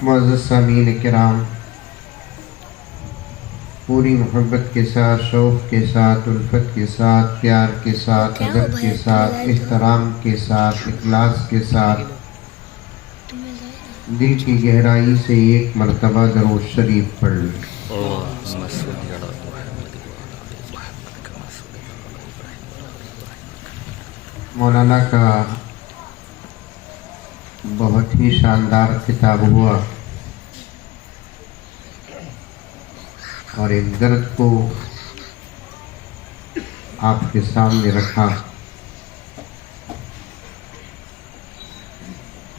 मुअज़्ज़ज़ सामीन किराम, पूरी मोहब्बत के साथ, शौक़ के साथ, उल्फत के साथ, प्यार के साथ, अदब के साथ, एहतराम के साथ, इखलास के साथ दिल की गहराई से एक मरतबा दरूद शरीफ पढ़ लें। मौलाना का बहुत ही शानदार किताब हुआ और एक दर्द को आपके सामने रखा।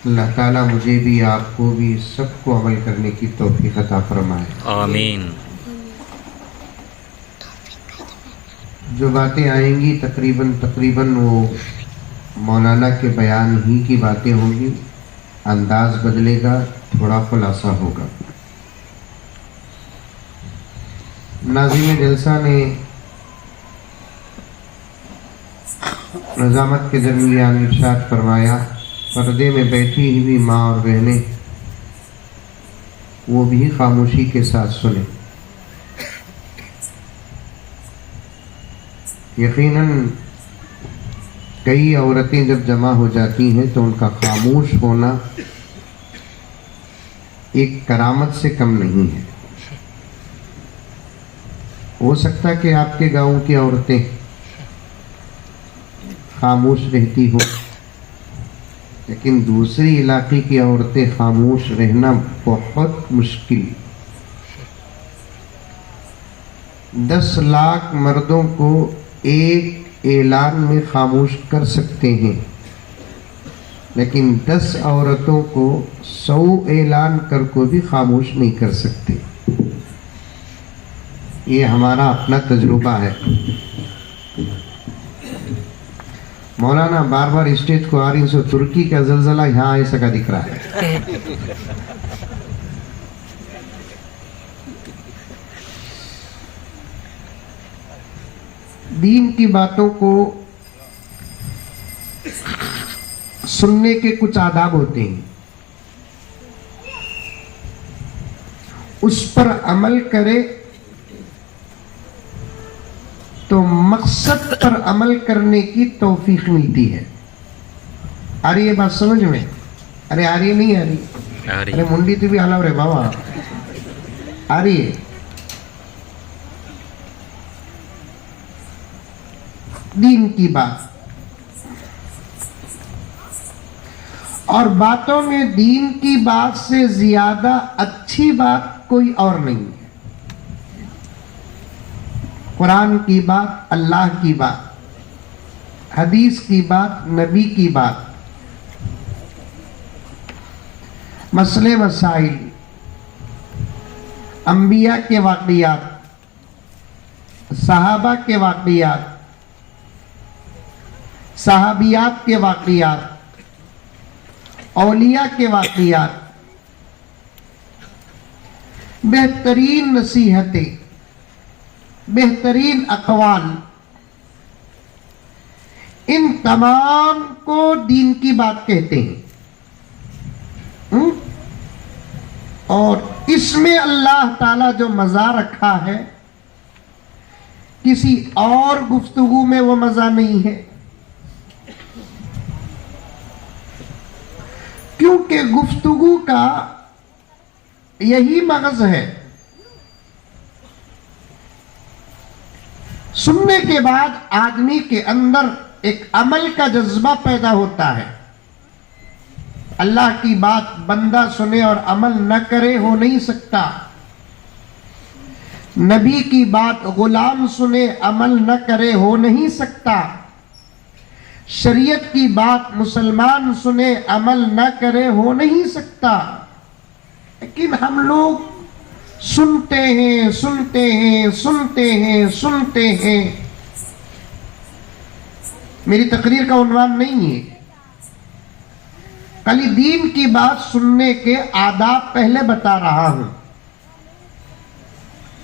अल्लाह ताला मुझे भी, आपको भी, सबको अमल करने की तौफीक अता फरमाए। आमीन। जो बातें आएंगी तकरीबन वो मौलाना के बयान ही की बातें होंगी। अंदाज बदलेगा, थोड़ा खुलासा होगा। नाज़िम जलसा ने नज़ामत के दरमियान इरशाद फरमाया, पर्दे में बैठी हुई माँ और बहनें वो भी खामोशी के साथ सुने। यकीनन कई औरतें जब जमा हो जाती हैं तो उनका खामोश होना एक करामत से कम नहीं है। हो सकता है कि आपके गांव की औरतें खामोश रहती हो, लेकिन दूसरी इलाके की औरतें खामोश रहना बहुत मुश्किल। 10 लाख मर्दों को एक ऐलान में खामोश कर सकते हैं, लेकिन 10 औरतों को 100 ऐलान कर को भी खामोश नहीं कर सकते। ये हमारा अपना तजुर्बा है। मौलाना बार बार स्टेज को आ रही, सो तुर्की का जलजला यहाँ ऐसा का दिख रहा है। दीन की बातों को सुनने के कुछ आदाब होते हैं, उस पर अमल करे तो मकसद पर अमल करने की तौफीक मिलती है। आ रही है बात समझ में? अरे आ रही है, नहीं आ रही? अरे मुंडी तो भी हलाव रे बाबा, आ रही है। दीन की बात, और बातों में दीन की बात से ज्यादा अच्छी बात कोई और नहीं है। कुरान की बात, अल्लाह की बात, हदीस की बात, नबी की बात, मसले मसाइल, अंबिया के वाक़ियात, सहाबा के वाक़ियात, सहाबियात के वाक़ियात, औलिया के वाक़ियात, बेहतरीन नसीहतें, बेहतरीन अक़वाल, इन तमाम को दीन की बात कहते हैं। और इसमें अल्लाह ताला जो मज़ा रखा है, किसी और गुफ्तगू में वो मज़ा नहीं है। क्योंकि गुफ्तगू का यही मगज़ है, सुनने के बाद आदमी के अंदर एक अमल का जज्बा पैदा होता है। अल्लाह की बात बंदा सुने और अमल न करे, हो नहीं सकता। नबी की बात गुलाम सुने, अमल न करे, हो नहीं सकता। शरीयत की बात मुसलमान सुने अमल न करे हो नहीं सकता। लेकिन हम लोग सुनते हैं सुनते हैं सुनते हैं सुनते हैं। मेरी तकरीर का उन्वान नहीं है, खाली दीन की बात सुनने के आदाब पहले बता रहा हूं।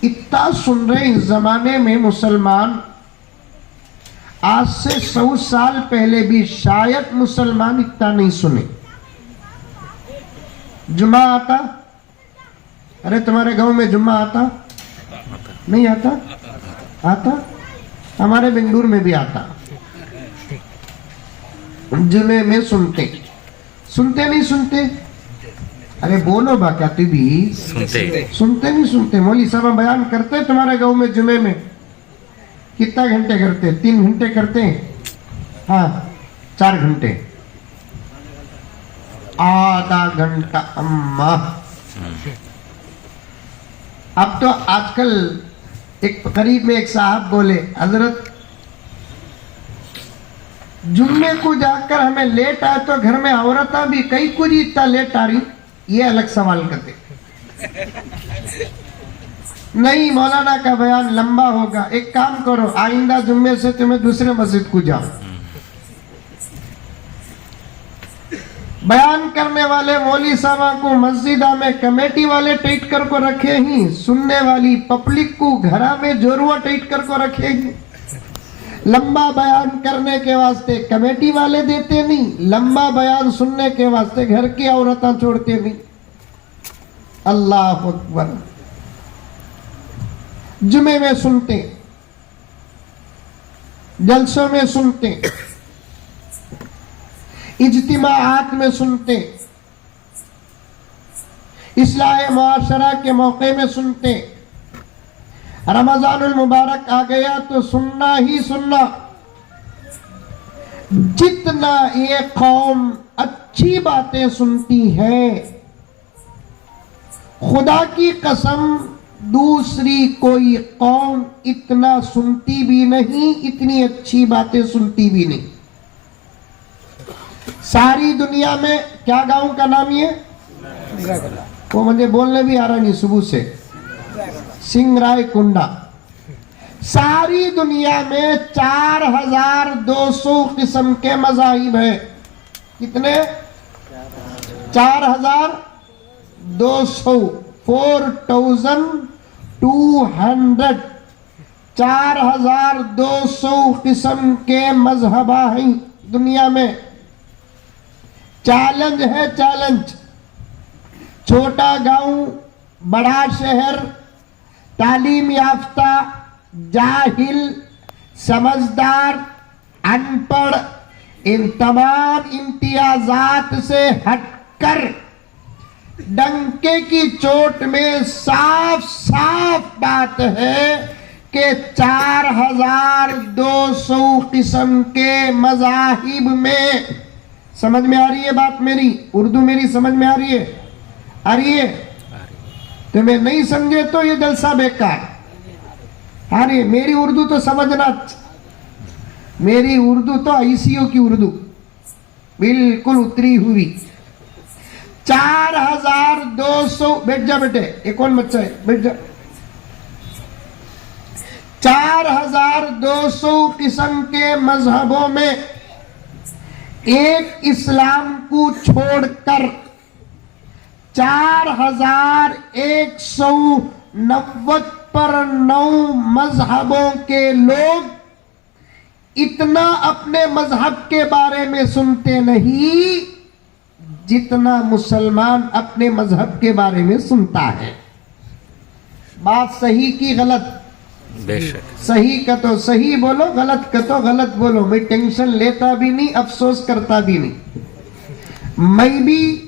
इतना सुन रहे इस जमाने में मुसलमान, आज से 100 साल पहले भी शायद मुसलमान इतना नहीं सुने। जुम्मा आता? अरे तुम्हारे गांव में जुम्मा आता? नहीं आता? आता? हमारे बेंगलुरु में भी आता। जुम्मे में सुनते सुनते नहीं सुनते? अरे बोलो बा, क्या तू भी सुनते नहीं सुनते? मौली साहब बयान करते तुम्हारे गांव में जुम्मे में कितना घंटे करते? 3 घंटे करते हैं? हाँ 4 घंटे, आधा घंटा अम्मा। अब तो आजकल एक करीब में एक साहब बोले, हजरत जुम्मे को जाकर हमें लेट आए तो घर में औरता भी कई कुछ इतना लेट आ रही, ये अलग सवाल करते। नहीं, मौलाना का बयान लंबा होगा, एक काम करो आइंदा जुम्मे से तुम्हें दूसरे मस्जिद को जाओ। बयान करने वाले मौली साहब को मस्जिदा में कमेटी वाले टाइट कर को रखे ही, सुनने वाली पब्लिक को घरा में जोरुआ टाइट कर को रखेगी। लंबा बयान करने के वास्ते कमेटी वाले देते नहीं, लंबा बयान सुनने के वास्ते घर की औरतें छोड़ते नहीं। अल्लाह अकबर। जुमे में सुनते, जलसों में सुनते, इज्तिमाआत में सुनते, इस्लाह मुआशरा के मौके में सुनते। रमजानुल मुबारक आ गया तो सुनना ही सुनना। जितना ये कौम अच्छी बातें सुनती है, खुदा की कसम दूसरी कोई कौम इतना सुनती भी नहीं, इतनी अच्छी बातें सुनती भी नहीं। सारी दुनिया में क्या गांव का नाम ये? वो मुझे बोलने भी आ रहा नहीं सुबह से। सिंगराय कुंडा। सारी दुनिया में 4200 किस्म के मज़ाहिब है। कितने? 4200, 4200, 4200 किस्म के मजहबा हैं दुनिया में। चैलेंज है, चैलेंज। छोटा गांव, बड़ा शहर, तालीम याफ्ता, जाहिल, समझदार, अनपढ़, इन तमाम इम्तियाजात से हटकर डंके की चोट में साफ साफ बात है कि 4200 किस्म के मज़ाहिब में, समझ में आ रही है बात मेरी? उर्दू मेरी समझ में आ रही है? आ रही है? तुम्हें नहीं समझे तो ये जलसा बेकार। अरे मेरी उर्दू तो समझना, मेरी उर्दू तो आईसीयू की उर्दू बिल्कुल उतरी हुई। 4200, बैठ जा बेटे, एक और बच्चा है, बैठ जा। 4200 किस्म के मजहबों में एक इस्लाम को छोड़कर 4190 मजहबों के लोग इतना अपने मजहब के बारे में सुनते नहीं जितना मुसलमान अपने मजहब के बारे में सुनता है। बात सही की गलत? बेशक। सही का तो सही बोलो, गलत का तो गलत बोलो। मैं टेंशन लेता भी नहीं, अफसोस करता भी नहीं। मैं भी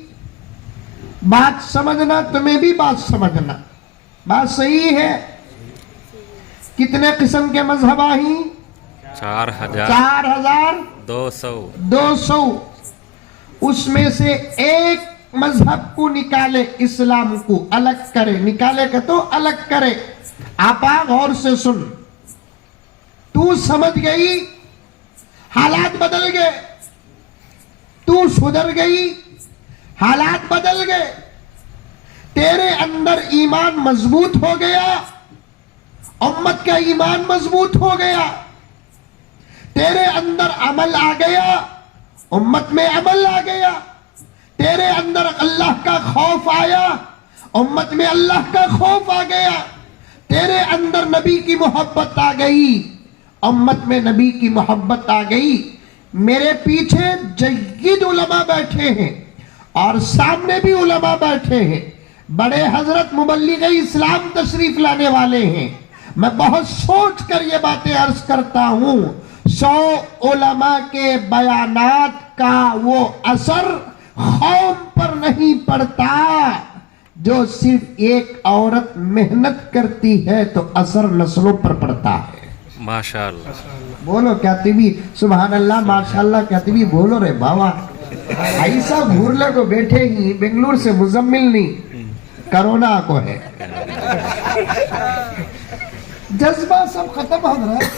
बात समझना, तुम्हें भी बात समझना। बात सही है। कितने किस्म के मजहब ही? 4200। उसमें से एक मजहब को निकाले, इस्लाम को अलग करे। निकाले का तो अलग करे। आपा गौर से सुन, तू समझ गई हालात बदल गए, तू सुधर गई, हालात बदल गए, तेरे अंदर ईमान मजबूत हो गया, उम्मत का ईमान मजबूत हो गया, तेरे अंदर अमल आ गया, उम्मत में अमल आ गया, तेरे अंदर अल्लाह का खौफ आया, उम्मत में अल्लाह का खौफ आ गया, तेरे अंदर नबी की मोहब्बत आ गई, उम्मत में नबी की मोहब्बत आ गई। मेरे पीछे जय्यद उलमा बैठे हैं और सामने भी उलमा बैठे हैं, बड़े हजरत मुबल्लिग इस्लाम तशरीफ लाने वाले हैं। मैं बहुत सोच कर ये बातें अर्ज करता हूं, 100 उलमा के बयानात का वो असर कौम पर नहीं पड़ता, जो सिर्फ एक औरत मेहनत करती है तो असर नस्लों पर पड़ता है। माशाअल्लाह बोलो क्या तिबी, सुभान अल्लाह, माशाअल्लाह क्या तिबी, बोलो रे बाबा। ऐसा घूरले को बैठे ही बेंगलुरु से मुजम्मिल नहीं, कोरोना को है, जज्बा सब खत्म हो रहा है।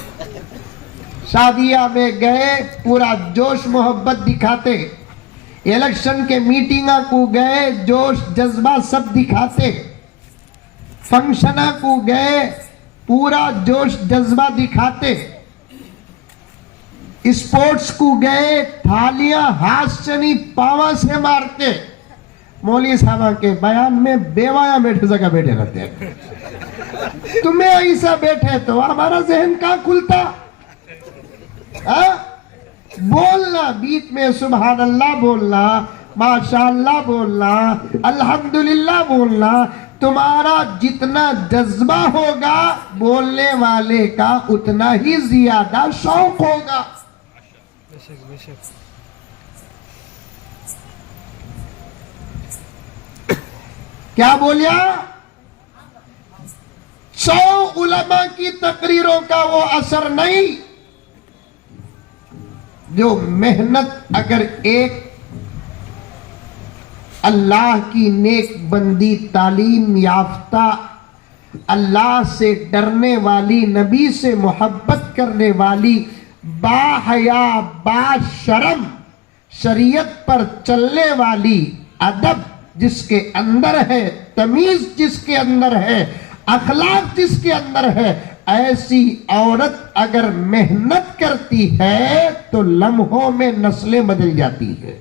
शादिया में गए पूरा जोश मोहब्बत दिखाते, इलेक्शन के मीटिंगा को गए जोश जज्बा सब दिखाते, फंक्शना को गए पूरा जोश जज्बा दिखाते, स्पोर्ट्स को गए थालियां हाथ से नहीं पावा से मारते। मौली साहब के बयान में बेवाया बैठे जगह बैठे रहते हैं। तुम्हें ऐसा बैठे तो हमारा जहन कहां खुलता? बोलना बीच में सुभान अल्लाह बोलना, माशाअल्लाह बोलना, अल्हम्दुलिल्लाह बोलना, तुम्हारा जितना जज्बा होगा बोलने वाले का उतना ही ज्यादा शौक होगा। क्या बोलिया? 100 उलमा की तकरीरों का वो असर नहीं, जो मेहनत अगर एक अल्लाह की नेक बंदी तालीम याफ्ता, अल्लाह से डरने वाली, नबी से मोहब्बत करने वाली, बाहया बाशरम, शरीयत पर चलने वाली, अदब जिसके अंदर है, तमीज जिसके अंदर है, अखलाक जिसके अंदर है, ऐसी औरत अगर मेहनत करती है तो लम्हों में नस्लें बदल जाती है।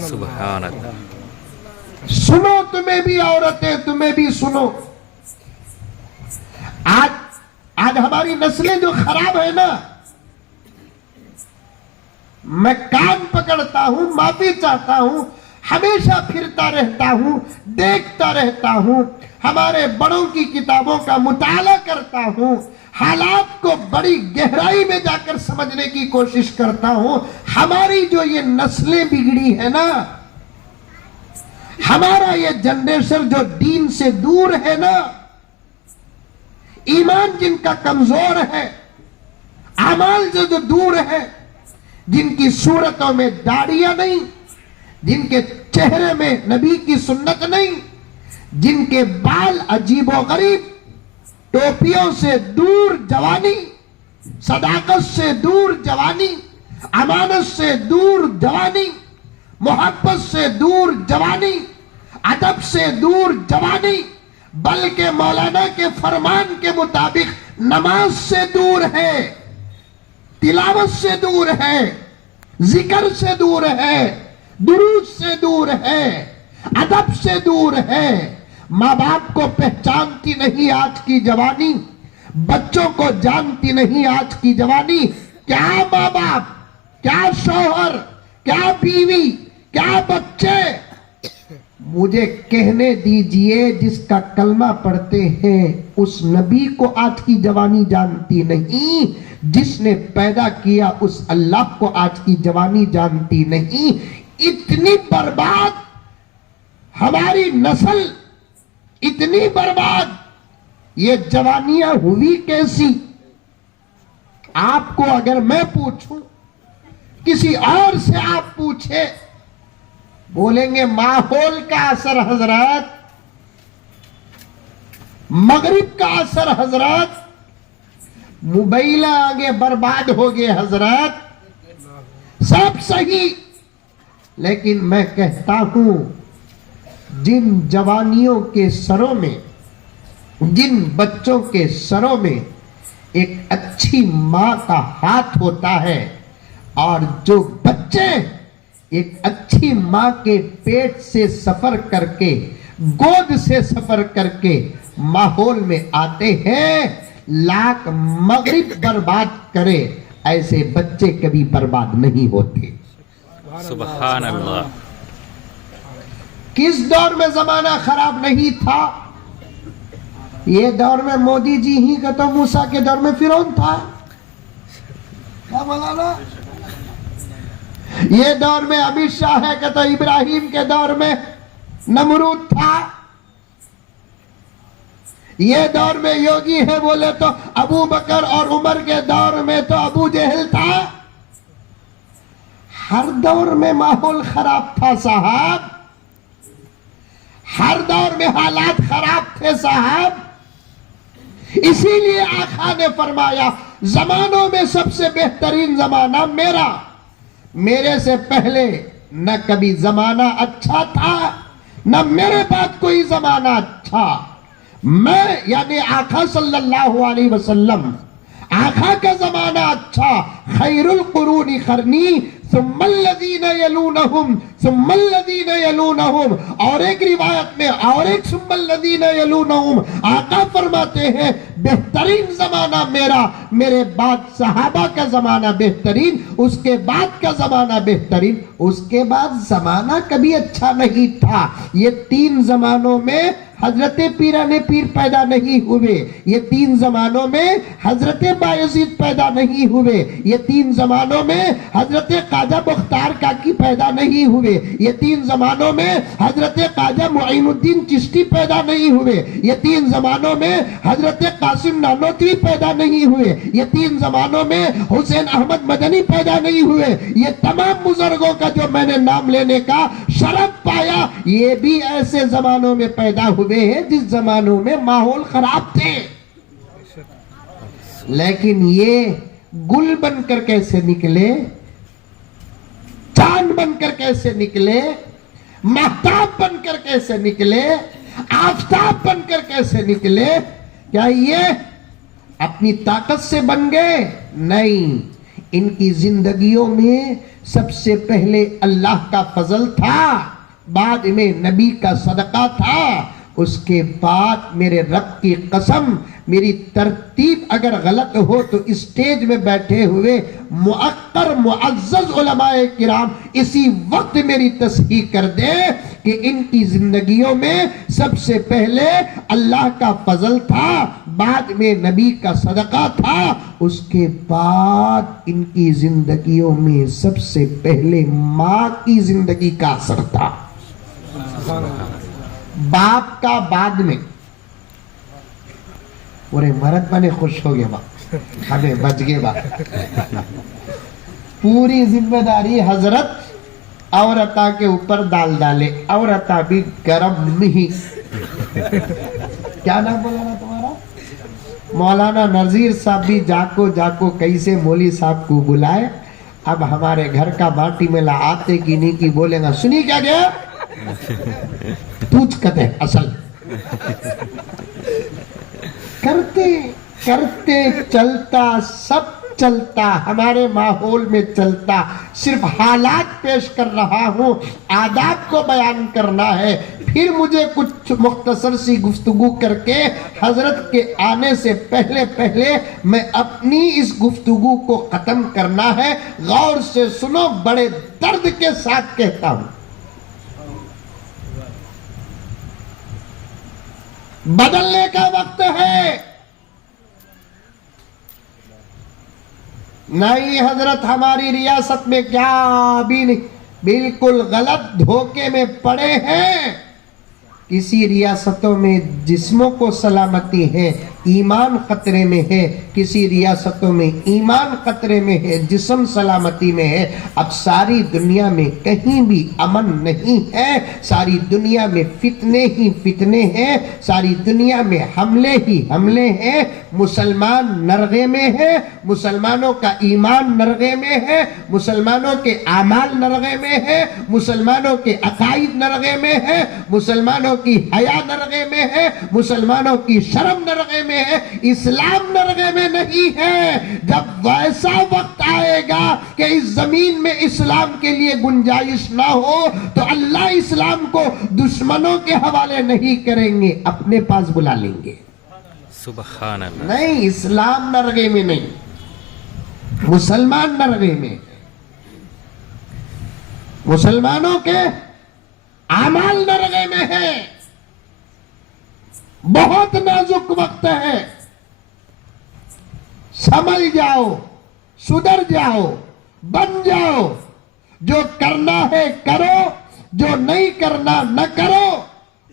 सुभान अल्लाह। सुनो, तुम्हें भी औरतें, तुम्हें भी सुनो, आज हमारी नस्लें जो खराब है ना, मैं कान पकड़ता हूं, माफी चाहता हूं, हमेशा फिरता रहता हूं, देखता रहता हूं, हमारे बड़ों की किताबों का मुताला करता हूं, हालात को बड़ी गहराई में जाकर समझने की कोशिश करता हूं। हमारी जो ये नस्लें बिगड़ी है ना, हमारा ये जनरेशन जो दीन से दूर है ना, ईमान जिनका कमजोर है, अमाल जो दूर है, जिनकी सूरतों में दाढ़ियां नहीं, जिनके चेहरे में नबी की सुन्नत नहीं, जिनके बाल अजीबो गरीब, टोपियों से दूर जवानी, सदाकत से दूर जवानी, अमानत से दूर जवानी, मोहब्बत से दूर जवानी, अदब से दूर जवानी, बल्कि मौलाना के फरमान के मुताबिक नमाज से दूर है, तिलावत से दूर है, जिक्र से दूर है, दुरूद से दूर है, अदब से दूर है। माँ बाप को पहचानती नहीं आज की जवानी, बच्चों को जानती नहीं आज की जवानी। क्या माँ बाप, क्या शौहर, क्या बीवी, क्या बच्चे, मुझे कहने दीजिए जिसका कलमा पढ़ते हैं उस नबी को आज की जवानी जानती नहीं, जिसने पैदा किया उस अल्लाह को आज की जवानी जानती नहीं। इतनी बर्बाद हमारी नस्ल, इतनी बर्बाद, ये जवानियां हुई कैसी? आपको अगर मैं पूछूं, किसी और से आप पूछे, बोलेंगे माहौल का असर हजरत, मगरिब का असर हजरत, मोबाइल आगे बर्बाद हो गए हजरत, सब सही, लेकिन मैं कहता हूं जिन जवानियों के सरों में, जिन बच्चों के सरों में एक अच्छी मां का हाथ होता है, और जो बच्चे एक अच्छी मां के पेट से सफर करके, गोद से सफर करके माहौल में आते हैं, लाख मगरिब बर्बाद करे, ऐसे बच्चे कभी बर्बाद नहीं होते। सुभान अल्लाह। किस दौर में जमाना खराब नहीं था? ये दौर में मोदी जी ही का तो मूसा के दौर में फिरौन था, क्या मौलाना? ये दौर में अमित शाह है का तो इब्राहिम के दौर में नमरूद था। ये दौर में योगी है बोले तो अबू बकर और उमर के दौर में तो अबू जहल था। हर दौर में माहौल खराब था साहब, हर दौर में हालात खराब थे साहब। इसीलिए आका ने फरमाया जमानों में सबसे बेहतरीन जमाना मेरा, मेरे से पहले न कभी जमाना अच्छा था, न मेरे बाद कोई जमाना अच्छा। मैं यानी आका सल्लल्लाहु अलैहि वसल्लम, आका का जमाना अच्छा। खैरुल कुरूनी करनी सुम्मल्लज़ीना यलूनहुम सुम्मल्लज़ीना यलूनहुम, और एक रिवायत में और एक सुम्मल्लज़ीना यलूनहुम। आका फरमाते हैं बेहतरीन जमाना मेरा, मेरे बाद सहाबा का जमाना बेहतरीन, उसके बाद का जमाना बेहतरीन, उसके बाद जमाना कभी अच्छा नहीं था। ये तीन जमानों में हजरत पीराने पीर पैदा नहीं हुए, ये तीन जमानों में हजरत बायजीद पैदा नहीं हुए, ये तीन जमानों में हजरत ख्वाजा मुख्तार काकी पैदा नहीं हुए, ये तीन जमानों में हजरत ख्वाजा मुईनुद्दीन चिश्ती पैदा नहीं हुए, ये तीन जमानों में हजरत कासिम नानोतवी पैदा नहीं हुए, ये तीन जमानों में हुसैन अहमद मदनी पैदा नहीं हुए। ये तमाम बुजुर्गों का जो मैंने नाम लेने का शरफ पाया, ये भी ऐसे जमानों में पैदा हुए हैं जिस जमानों में माहौल खराब थे। लेकिन ये गुल बनकर कैसे निकले, चांद बनकर कैसे निकले, महताब बनकर कैसे निकले, आफताब बनकर कैसे निकले? क्या ये अपनी ताकत से बन गए? नहीं, इनकी जिंदगियों में सबसे पहले अल्लाह का फजल था, बाद में नबी का सदका था, उसके बाद मेरे रब की कसम, मेरी तरतीब अगर गलत हो तो स्टेज में बैठे हुए मुअक्कर मुअज्जज उलमाए किराम इसी वक्त मेरी तस्हीह कर दे कि इनकी जिंदगियों में सबसे पहले अल्लाह का फजल था, बाद में नबी का सदका था, उसके बाद इनकी जिंदगियों में सबसे पहले माँ की जिंदगी का असर था, बाप का बाद में। पूरे मर्द बने खुश हो गए बा, हमें बच गए बा। पूरी जिम्मेदारी हजरत औरता के ऊपर डाल डाले, औरता भी गरम ही। क्या नाम बोला ना तुम्हारा? मौलाना नजीर साहब भी जाको जाको कैसे मौली साहब को बुलाए। अब हमारे घर का बाटी मेला आते की नहीं की बोलेगा, सुनी क्या गया पूछ कते असल। करते करते चलता, सब चलता, हमारे माहौल में चलता, सिर्फ हालात पेश कर रहा हूँ, आदाब को बयान करना है। फिर मुझे कुछ मुख्तसर सी गुफ्तगू करके हजरत के आने से पहले पहले मैं अपनी इस गुफ्तगू को खत्म करना है। गौर से सुनो, बड़े दर्द के साथ कहता हूँ। बदलने का वक्त है। नहीं हजरत, हमारी रियासत में क्या भी नहीं, बिल्कुल गलत धोखे में पड़े हैं। किसी रियासतों में जिस्मों को सलामती है, ईमान खतरे में है, किसी रियासतों में ईमान खतरे में है, जिस्म सलामती में है। अब सारी दुनिया में कहीं भी अमन नहीं है, सारी दुनिया में फितने ही फितने हैं, सारी दुनिया में हमले ही हमले हैं। मुसलमान नरगे में है, मुसलमानों का ईमान नरगे में है, मुसलमानों के आमाल नरगे में है, मुसलमानों के अकाइद नरगे में है, मुसलमानों की हया नरगे में है, मुसलमानों की शर्म नरगे में है, इस्लाम नरगे में नहीं है। जब वैसा वक्त आएगा कि इस जमीन में इस्लाम के लिए गुंजाइश ना हो तो अल्लाह इस्लाम को दुश्मनों के हवाले नहीं करेंगे, अपने पास बुला लेंगे। सुबहान अल्लाह। नहीं, इस्लाम नरगे में नहीं, मुसलमान नरगे में। मुसलमानों के आमाल नरगे में है। बहुत नाजुक वक्त है, समझ जाओ, सुधर जाओ, बन जाओ। जो करना है करो, जो नहीं करना न करो।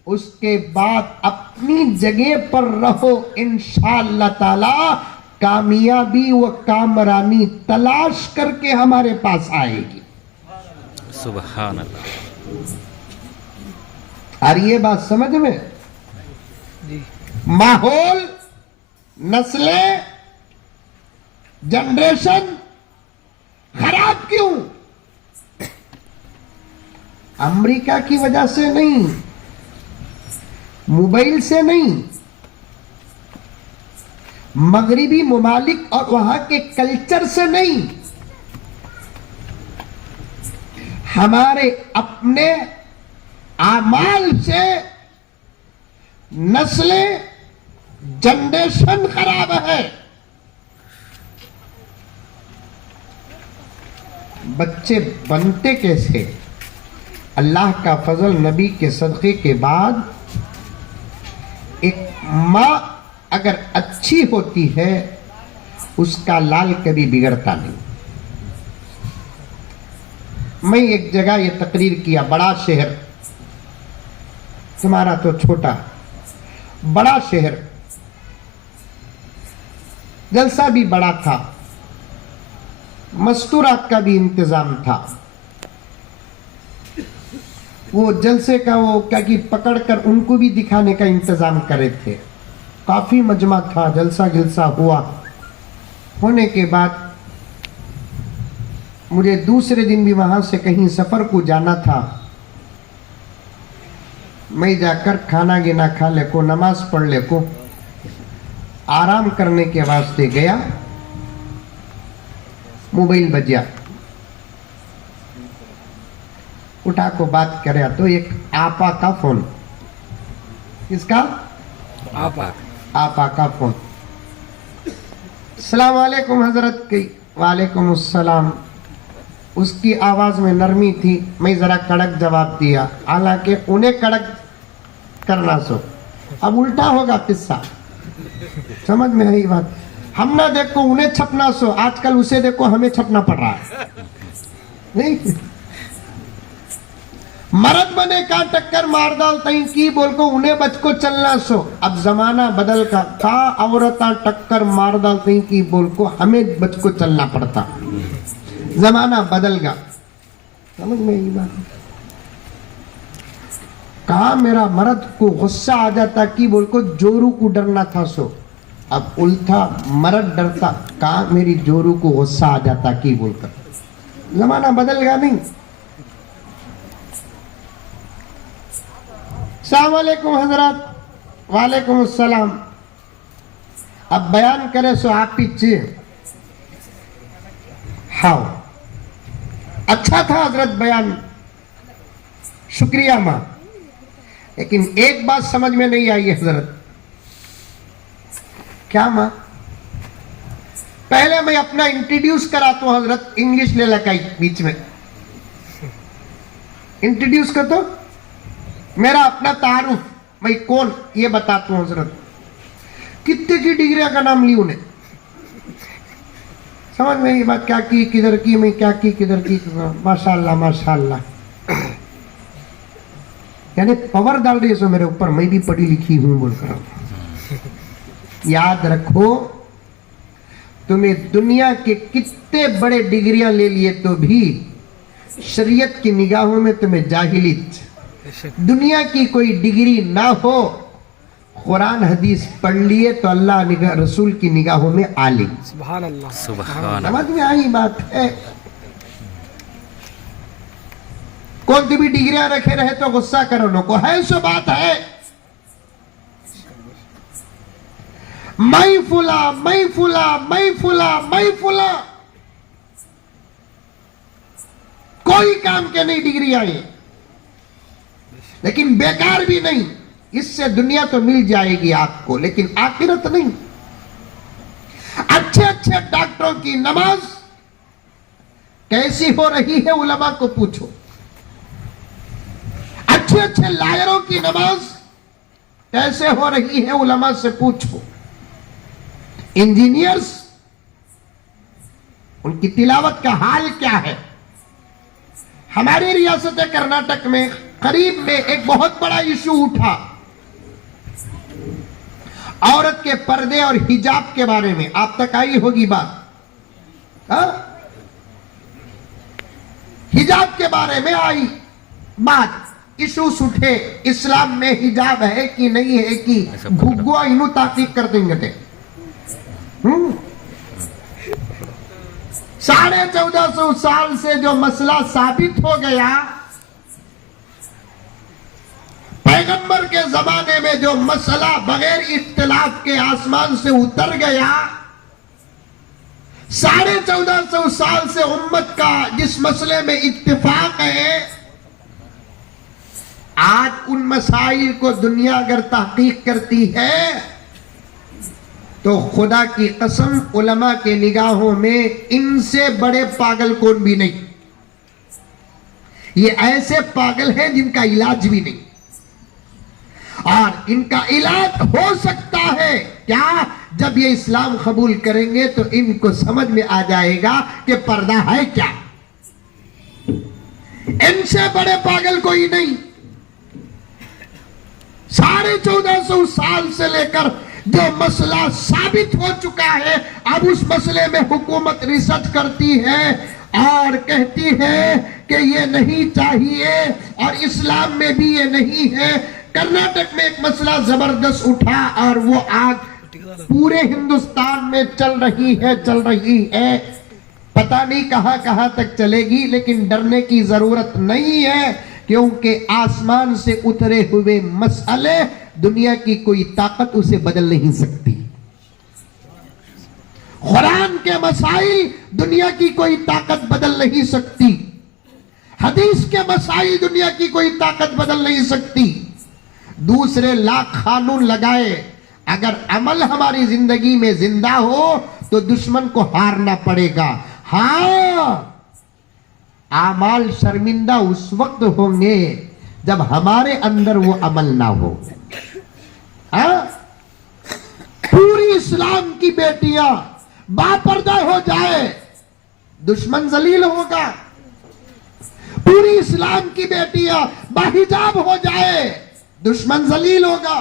उसके बाद अपनी जगह पर रहो, इंशाअल्लाह ताला कामयाबी व कामरानी तलाश करके हमारे पास आएगी। सुबहान अल्लाह। और ये बात समझ में, माहौल, नस्लें, जनरेशन खराब क्यों? अमेरिका की वजह से नहीं, मोबाइल से नहीं, मगरिबी ममालिक और वहां के कल्चर से नहीं, हमारे अपने आमाल से नस्लें, जनरेशन खराब है। बच्चे बनते कैसे? अल्लाह का फजल, नबी के सदक़े के बाद एक माँ अगर अच्छी होती है उसका लाल कभी बिगड़ता नहीं। मैं एक जगह ये तकरीर किया, बड़ा शहर, तुम्हारा तो छोटा, बड़ा शहर, जलसा भी बड़ा था, मस्तूरात का भी इंतजाम था। वो जलसे का वो क्या कि पकड़कर उनको भी दिखाने का इंतजाम करे थे। काफी मजमा था, जलसा गिलसा हुआ। होने के बाद मुझे दूसरे दिन भी वहां से कहीं सफर को जाना था। मैं जाकर खाना गिना खा ले को, नमाज पढ़ ले को, आराम करने के वास्ते गया। मोबाइल बजा, उठा को बात करे तो एक आपा का फोन। किसका? आपा का फोन। अस्सलाम वालेकुम हजरत की। वालेकुम अस्सलाम। उसकी आवाज में नरमी थी, मैं जरा कड़क जवाब दिया, हालांकि उन्हें कड़क करना सो। अब उल्टा होगा किस्सा, समझ में आई बात? हम ना देखो उन्हें छपना सो, आजकल उसे देखो हमें छपना पड़ रहा है। नहीं, मर्द बने का टक्कर मार डाल तई की बोल को उन्हें बच को चलना सो। अब जमाना बदल का औरता टक्कर मार डाल तई की बोल को हमें बच को चलना पड़ता। जमाना बदल गया, समझ में आई बात? कहा मेरा मर्द को गुस्सा आ जाता कि बोल को जोरू को डरना था सो। अब उल्टा मर्द डरता, कहा मेरी जोरू को गुस्सा आ जाता कि बोलकर। जमाना बदल गया नहीं? अस्सलाम वालेकुम हजरत। वालेकुम अस्सलाम। अब बयान करे सो आप पीछे। हाँ, अच्छा था हजरत बयान, शुक्रिया मां। लेकिन एक बात समझ में नहीं आई हजरत। क्या मां? पहले मैं अपना इंट्रोड्यूस कराता हूं हजरत, इंग्लिश ले लगाई बीच में। इंट्रोड्यूस कर दो, मेरा अपना तारुफ, मैं कौन ये बताता हूं हजरत। कितने की डिग्री का नाम ली उन्हें, समझ में ये बात? क्या की किधर की, मैं क्या की किधर की, माशाल्लाह माशाल्लाह। यानी पावर डाल रही है सो मेरे ऊपर, मैं भी पढ़ी लिखी हूं बोलकर। याद रखो, तुम्हें दुनिया के कितने बड़े डिग्रियां ले लिए तो भी शरीयत की निगाहों में तुम्हें जाहिलियत। दुनिया की कोई डिग्री ना हो, कुरान हदीस पढ़ लिए तो अल्लाह रसूल की निगाहों में आलिम। सुभान अल्लाह, सुभान अल्लाह। समझ में आई बात है? कौन सी भी डिग्रियां रखे रहे तो गुस्सा करो लो को है, सो बात है। मैं फुला मैं फुला मैं फुला मैं फुला, कोई काम के नहीं डिग्री आई, लेकिन बेकार भी नहीं। इससे दुनिया तो मिल जाएगी आपको, लेकिन आखिरत नहीं। अच्छे अच्छे डॉक्टरों की नमाज कैसी हो रही है उलमा को पूछो। अच्छे अच्छे लायरों की नमाज कैसे हो रही है उलमा से पूछो। इंजीनियर्स, उनकी तिलावत का हाल क्या है? हमारी रियासत कर्नाटक में करीब में एक बहुत बड़ा इशू उठा औरत के पर्दे और हिजाब के बारे में। आप तक आई होगी बात, हिजाब के बारे में आई बात, इशूस उठे। इस्लाम में हिजाब है कि नहीं है कि घुग्गुआ इनू ताकीद कर देंगे। 1450 साल से जो मसला साबित हो गया, पैगंबर के जमाने में जो मसला बगैर इख्तिलाफ के आसमान से उतर गया, 1450 साल से उम्मत का जिस मसले में इत्तिफाक है, आज उन मसाइल को दुनिया अगर तहकीक करती है तो खुदा की कसम उलमा के निगाहों में इनसे बड़े पागल कौन भी नहीं। ये ऐसे पागल हैं जिनका इलाज भी नहीं, और इनका इलाज हो सकता है क्या? जब ये इस्लाम कबूल करेंगे तो इनको समझ में आ जाएगा कि पर्दा है क्या। इनसे बड़े पागल कोई नहीं। 1450 साल से लेकर जो मसला साबित हो चुका है, अब उस मसले में हुकूमत रिसर्च करती है और कहती है कि ये नहीं चाहिए, और इस्लाम में भी ये नहीं है। कर्नाटक में एक मसला जबरदस्त उठा और वो आज पूरे हिंदुस्तान में चल रही है। पता नहीं कहां कहां तक चलेगी, लेकिन डरने की जरूरत नहीं है, क्योंकि आसमान से उतरे हुए मसले दुनिया की कोई ताकत उसे बदल नहीं सकती। कुरान के मसाइल दुनिया की कोई ताकत बदल नहीं सकती। हदीस के मसाइल दुनिया की कोई ताकत बदल नहीं सकती। दूसरे लाख कानून लगाए, अगर अमल हमारी जिंदगी में जिंदा हो तो दुश्मन को हारना पड़ेगा। हाँ, आमाल शर्मिंदा उस वक्त होंगे जब हमारे अंदर वो अमल ना हो। पूरी इस्लाम की बेटियां बापर्दा हो जाए, दुश्मन जलील होगा। पूरी इस्लाम की बेटियां बाहिजाब हो जाए, दुश्मन जलील होगा।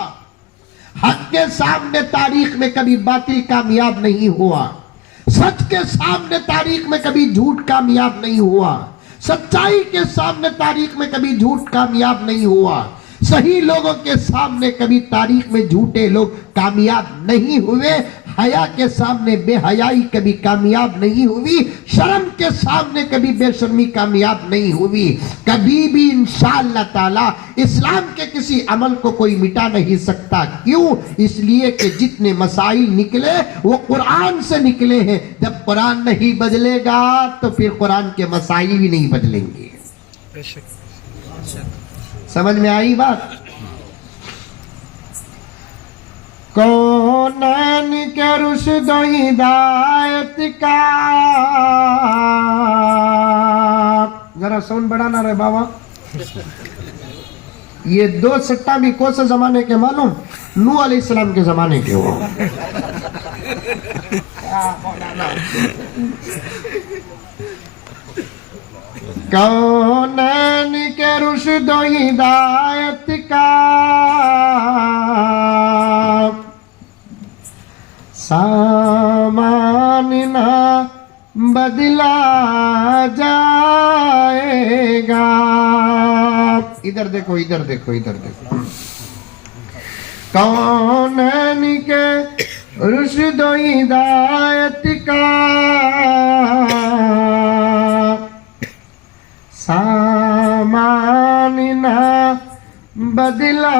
हक के सामने तारीख में कभी बातिल कामयाब नहीं हुआ, सच के सामने तारीख में कभी झूठ कामयाब नहीं हुआ, सच्चाई के सामने तारीख में कभी झूठ कामयाब नहीं हुआ, सही लोगों के सामने कभी तारीख में झूठे लोग कामयाब नहीं हुए, हया के सामने बेहयाई कभी कामयाब नहीं हुई, शर्म के सामने कभी बेशर्मी कामयाब नहीं हुई। कभी भी इंशाअल्लाह ताला इस्लाम के किसी अमल को कोई मिटा नहीं सकता। क्यों? इसलिए कि जितने मसाइल निकले वो कुरान से निकले हैं। जब कुरान नहीं बदलेगा तो फिर कुरान के मसाइल भी नहीं बदलेंगे। समझ में आई बात? कौनैन के रुश्द हिदायत का, जरा साउंड बढ़ाना रे बाबा। ये दो सट्टा भी कौन से जमाने के मालूम? नूह अलैहिस्सलाम के जमाने के हो। कौनैन के रुश्द हिदायत का इधर देखो, इधर देखो, इधर देखो। कौनैन के रुश्द व हिदायत का सामान ना बदला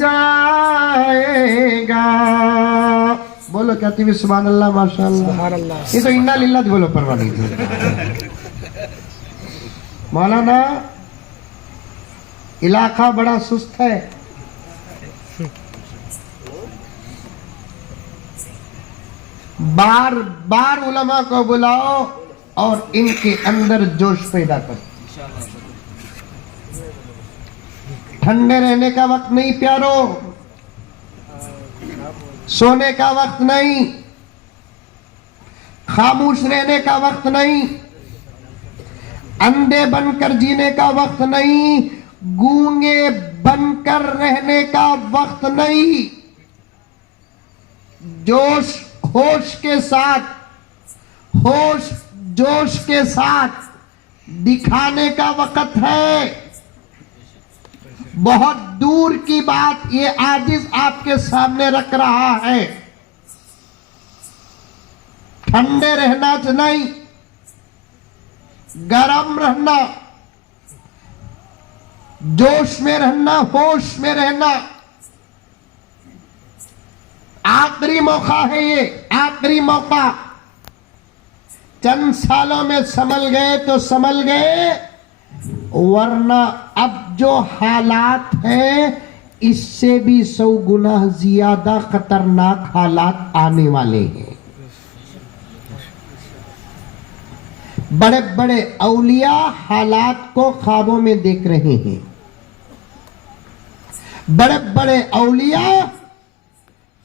जाएगा। बोलो कहती भी सुभान अल्लाह माशाअल्लाह। ये तो इन्ना लिल्लाह बोलो, परवाह नहीं। मौलाना इलाका बड़ा सुस्त है, बार बार उलमा को बुलाओ और इनके अंदर जोश पैदा करो। ठंडे रहने का वक्त नहीं प्यारो, सोने का वक्त नहीं, खामोश रहने का वक्त नहीं, अंधे बनकर जीने का वक्त नहीं, गूंगे बनकर रहने का वक्त नहीं। जोश होश के साथ, होश जोश के साथ दिखाने का वक्त है। बहुत दूर की बात ये आजिज आपके सामने रख रहा है। ठंडे रहना नहीं, गरम रहना, जोश में रहना, होश में रहना। आखिरी मौका है ये, आखिरी मौका। चंद सालों में संभल गए तो संभल गए, वरना अब जो हालात हैं इससे भी 100 गुना ज्यादा खतरनाक हालात आने वाले हैं। बड़े बड़े औलिया हालात को ख्वाबों में देख रहे हैं। बड़े बड़े औलिया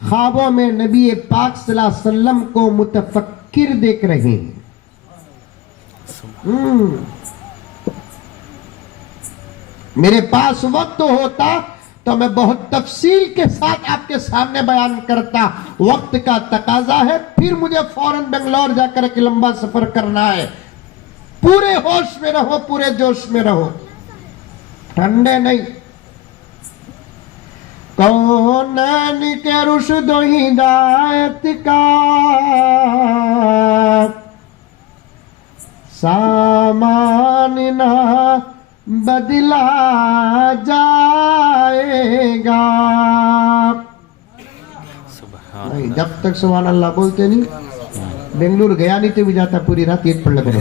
ख्वाबों में नबी पाक सल्लल्लाहु अलैहि वसल्लम को मुतफक्किर देख रहे हैं। मेरे पास वक्त होता तो मैं बहुत तफसील के साथ आपके सामने बयान करता। वक्त का तकाजा है, फिर मुझे फौरन बेंगलोर जाकर एक लंबा सफर करना है। पूरे होश में रहो, पूरे जोश में रहो, ठंडे नहीं। कौनैन के रुश्द व हिदायत का सामान ना बदला जाएगा। नहीं, जब तक सुभान अल्लाह बोलते नहीं, बेंगलुरु गया नहीं तो भी जाता, पूरी रात ये पढ़ लगा।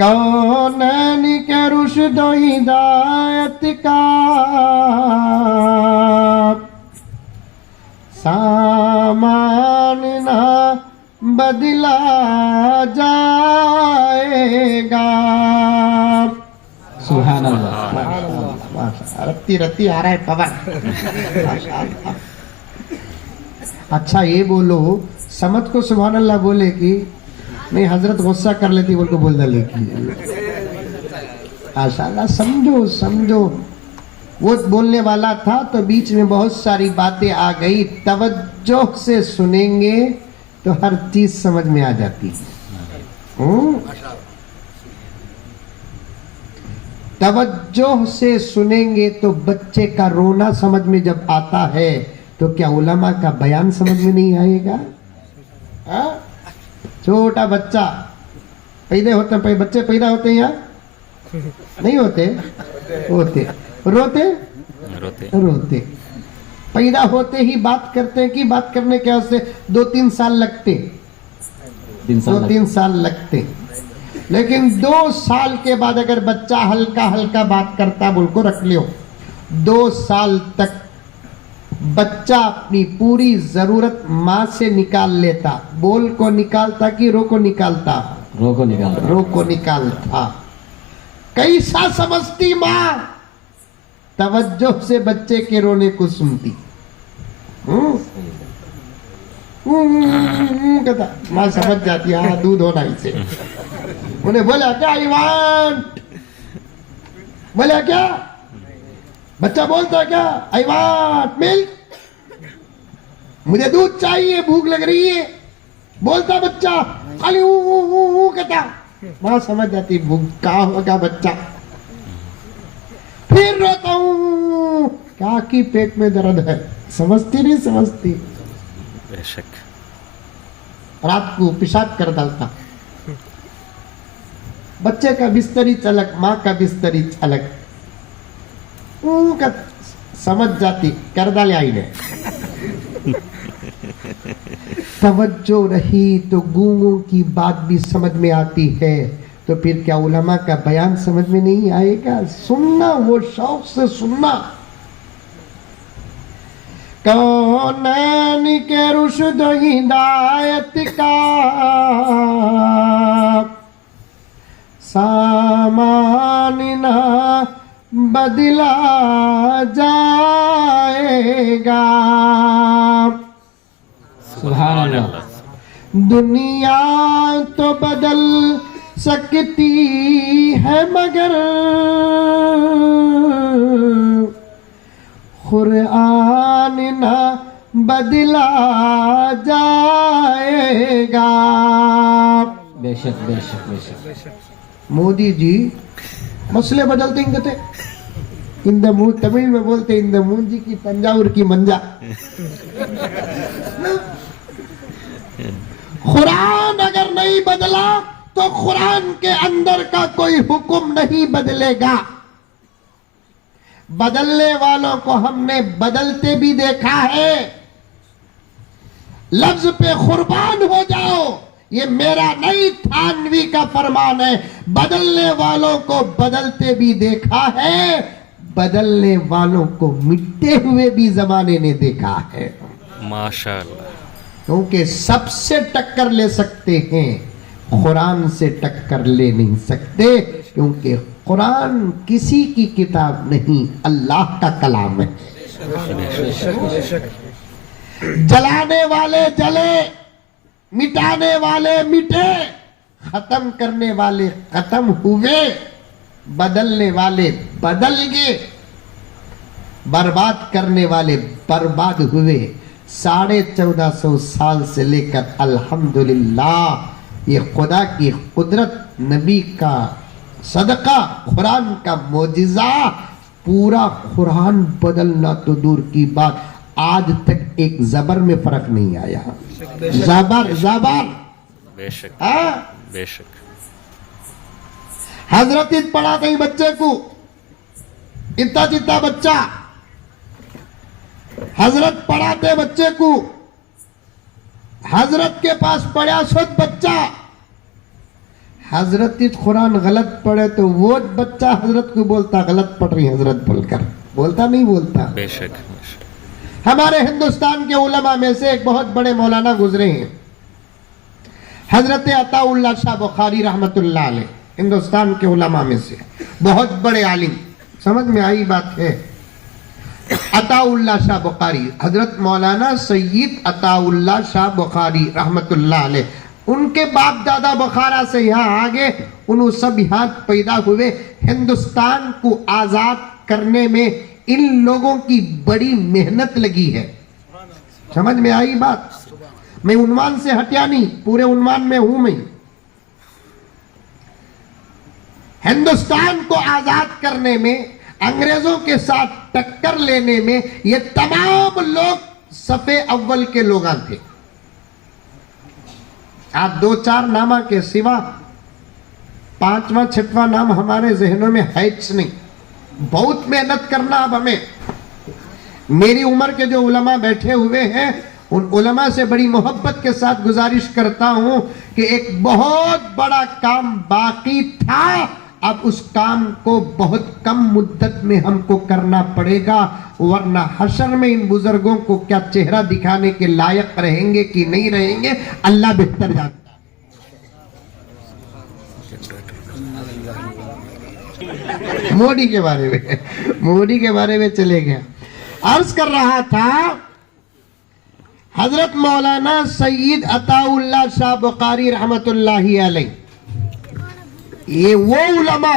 कौनैन के रुश्द व हिदायत का सामान ना बदला जाएगा। सुभान अल्लाह। रत्ती रत्ती आ रहा है पवन। अच्छा ये बोलो, समझ को सुभान अल्लाह बोले कि नहीं, हजरत गुस्सा कर लेती बोल को बोल डाले की। माशाअल्लाह, समझो समझो। वो बोलने वाला था तो बीच में बहुत सारी बातें आ गई। तवज्जो से सुनेंगे तो हर चीज समझ में आ जाती है। तवज्जो से सुनेंगे तो बच्चे का रोना समझ में जब आता है तो क्या उलमा का बयान समझ में नहीं आएगा? छोटा बच्चा पैदा होता है, बच्चे पैदा होते हैं यहाँ नहीं होते? होते। रोते रोते रोते। पैदा होते ही बात करते हैं कि बात करने के वास्ते 2-3 साल लगते, 2-3 साल लगते। लेकिन 2 साल के बाद अगर बच्चा हल्का हल्का बात करता, बोल को रख लियो, 2 साल तक बच्चा अपनी पूरी जरूरत माँ से निकाल लेता। बोल को निकालता कि रो को निकालता? रो को निकालता। रो को निकालता। कैसा समझती माँ? तवज्जो से बच्चे के रोने को सुनती। कहता, माँ समझ जाती, हाँ दूध होना इसे। उन्हें बोला क्या आई वांट, बोला क्या? बच्चा बोलता क्या? आई वांट मिल्क, मुझे दूध चाहिए, भूख लग रही है। बोलता बच्चा खाली कहता माँ समझ जाती क्या होगा बच्चा। फिर रोता हूँ, क्या की पेट में दर्द है, समझती नहीं समझती। बेशक। रात को पेशाब कर डालता, बच्चे का बिस्तरी चलक, माँ का बिस्तरी चलक, उनका समझ जाती, कर डाले आई ने। तवज्जो रही तो गूंगों की बात भी समझ में आती है, तो फिर क्या उलमा का बयान समझ में नहीं आएगा? सुनना, वो शौक से सुनना। कौनैन के रुश्द हिदायत का सामान ना बदला जाएगा। सुभान अल्लाह। दुनिया तो बदल सकती है मगर कुरान ना बदला जाएगा। बेशक बेशक बेशक। मोदी जी मसले बदलते हैं कहते, इन द मुंह, तमिल में बोलते इन द मूंजी की तंजावुर की मंजा। कुरान अगर नहीं बदला तो कुरान के अंदर का कोई हुक्म नहीं बदलेगा। बदलने वालों को हमने बदलते भी देखा है। लफ्ज पे कुर्बान हो जाओ, ये मेरा नहीं थानवी का फरमान है। बदलने वालों को बदलते भी देखा है, बदलने वालों को मिटते हुए भी जमाने ने देखा है। माशाअल्लाह। क्योंकि सबसे टक्कर ले सकते हैं, कुरान से टक्कर ले नहीं सकते, क्योंकि कुरान किसी की किताब नहीं, अल्लाह का कलाम है। जलाने वाले जले, मिटाने वाले मिटे, खत्म करने वाले खत्म हुए, बदलने वाले बदल गए, बर्बाद करने वाले बर्बाद हुए। 1450 साल से लेकर अल्हम्दुलिल्लाह ये खुदा की कुदरत, नबी का सदका, कुरान का मोजिजा, पूरा कुरान बदलना तो दूर की बात, आज तक एक जबर में फर्क नहीं आया। जबर जबर बेशक बेशक। हजरत ईद पढ़ा कहीं बच्चे को, इतना जितना बच्चा, हजरत पढ़ाते बच्चे को, हजरत के पास पढ़ा खुद बच्चा, हजरत कुरान गलत पढ़े तो वो बच्चा हजरत को बोलता गलत पढ़ रही हजरत बोलकर, बोलता नहीं बोलता। बेशक। हमारे हिंदुस्तान के उलमा में से एक बहुत बड़े मौलाना गुजरे हैं, हजरत अताउल्लाह शाह बुखारी रहमतुल्लाह अलैह, हिंदुस्तान के उलमा में से बहुत बड़े आलिम। समझ में आई बात है? अताउल्लाह शाह बुखारी, हजरत मौलाना सैयद अताउल्लाह शाह बुखारी रहमतुल्लाह अलैह, उनके बाप दादा बुखारा से यहाँ आगे, उन सब यहाँ पैदा हुए। हिंदुस्तान को आजाद करने में इन लोगों की बड़ी मेहनत लगी है। समझ में आई बात? मैं उन्वान से हटिया नहीं, पूरे उन्वान में हूं मैं। हिंदुस्तान को आजाद करने में, अंग्रेजों के साथ टक्कर लेने में ये तमाम लोग सफे अव्वल के लोग थे। आप दो चार नामा के सिवा पांचवा छठवां नाम हमारे जहनों में है नहीं। बहुत मेहनत करना अब हमें। मेरी उम्र के जो उलमा बैठे हुए हैं, उन उलमा से बड़ी मोहब्बत के साथ गुजारिश करता हूं कि एक बहुत बड़ा काम बाकी था, अब उस काम को बहुत कम मुद्दत में हमको करना पड़ेगा, वरना हशर में इन बुजुर्गों को क्या चेहरा दिखाने के लायक रहेंगे कि नहीं रहेंगे, अल्लाह बेहतर जानता। मोदी के बारे में चले गया। अर्ज कर रहा था, हजरत मौलाना सैयद अताउल्लाह शाह बुखारी रहमतुल्लाहि अलैह, ये वो उलमा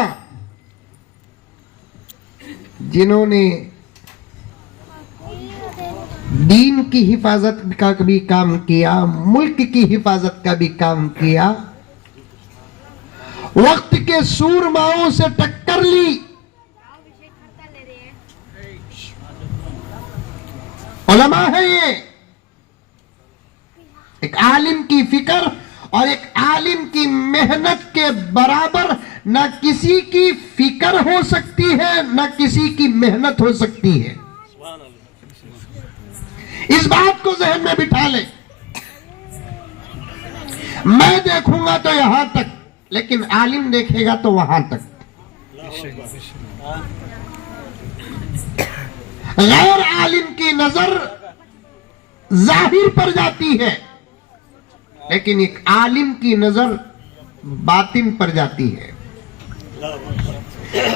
जिन्होंने दीन की हिफाजत का भी काम किया, मुल्क की हिफाजत का भी काम किया, वक्त के सूरमाओं से टक्कर ली। उलमा है ये, एक आलिम की फिक्र और एक आलिम की मेहनत के बराबर न किसी की फिक्र हो सकती है न किसी की मेहनत हो सकती है। इस बात को जहन में बिठा ले। मैं देखूंगा तो यहां तक, लेकिन आलिम देखेगा तो वहां तक। गैर आलिम की नजर जाहिर पर जाती है, लेकिन एक आलिम की नजर बातिन पर जाती है।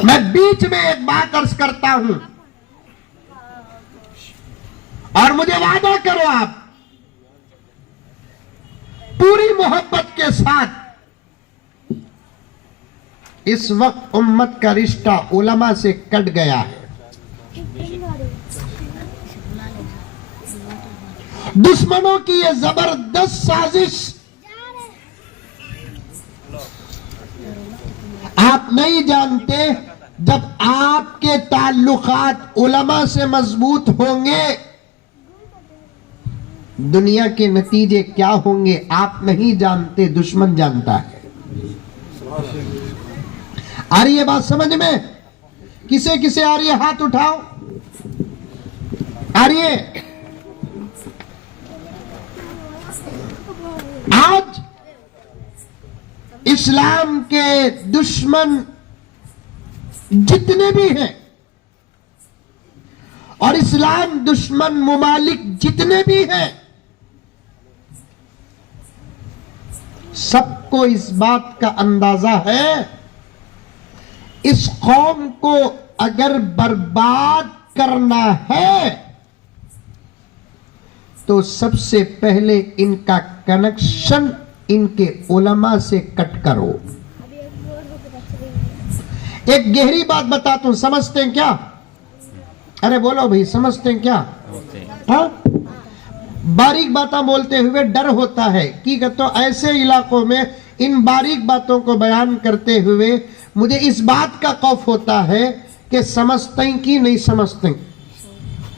मैं बीच में एक बात अर्ज करता हूं और मुझे वादा करो आप पूरी मोहब्बत के साथ, इस वक्त उम्मत का रिश्ता उलमा से कट गया है। दुश्मनों की यह जबरदस्त साजिश आप नहीं जानते। जब आपके ताल्लुकात उलमा से मजबूत होंगे, दुनिया के नतीजे क्या होंगे आप नहीं जानते, दुश्मन जानता है। आ रही है बात समझ में? किसे किसे आ रही है? हाथ उठाओ। आ रही है? आज इस्लाम के दुश्मन जितने भी हैं और इस्लाम दुश्मन मुमालिक जितने भी हैं, सबको इस बात का अंदाजा है, इस कौम को अगर बर्बाद करना है तो सबसे पहले इनका कनेक्शन इनके उलमा से कट करो। एक गहरी बात बताता हूं, समझते हैं क्या? अरे बोलो भाई, समझते हैं क्या? हाँ, बारीक बातें बोलते हुए डर होता है कि तो ऐसे इलाकों में इन बारीक बातों को बयान करते हुए मुझे इस बात का खौफ होता है कि समझते हैं कि नहीं समझते।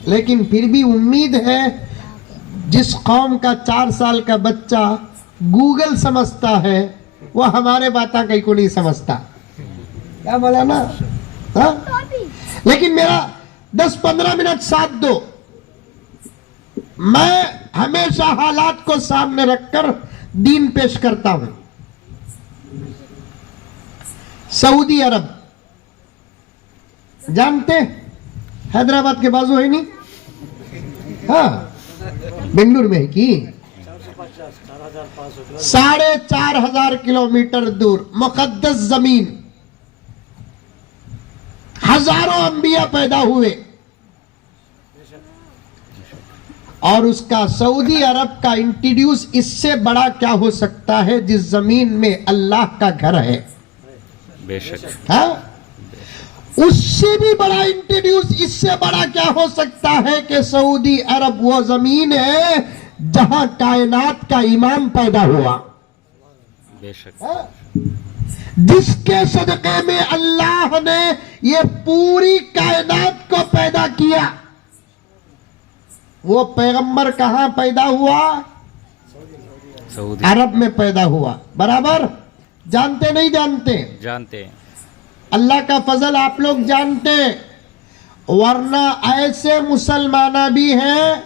लेकिन फिर भी उम्मीद है, जिस कौम का 4 साल का बच्चा गूगल समझता है वो हमारे बातें कहीं को नहीं समझता। क्या बोला ना? हाँ? लेकिन मेरा 10-15 मिनट साथ दो। मैं हमेशा हालात को सामने रखकर दीन पेश करता हूं। सऊदी अरब जानते, हैदराबाद के बाजू है नहीं? हाँ, बेंगलुरु में है कि 4,500 किलोमीटर दूर मुकद्दस जमीन, हजारों अंबिया पैदा हुए और उसका सऊदी अरब का इंट्रोड्यूस इससे बड़ा क्या हो सकता है, जिस जमीन में अल्लाह का घर है। बेशक। हाँ? उससे भी बड़ा इंट्रोड्यूस इससे बड़ा क्या हो सकता है कि सऊदी अरब वो जमीन है जहां कायनात का इमाम पैदा हुआ। बेशक। हाँ? जिसके सदक़े में अल्लाह ने ये पूरी कायनात को पैदा किया। वो पैगंबर कहां पैदा हुआ? सऊदी अरब में पैदा हुआ। बराबर? जानते नहीं जानते? जानते हैं। अल्लाह का फजल आप लोग जानते, वरना ऐसे मुसलमाना भी हैं,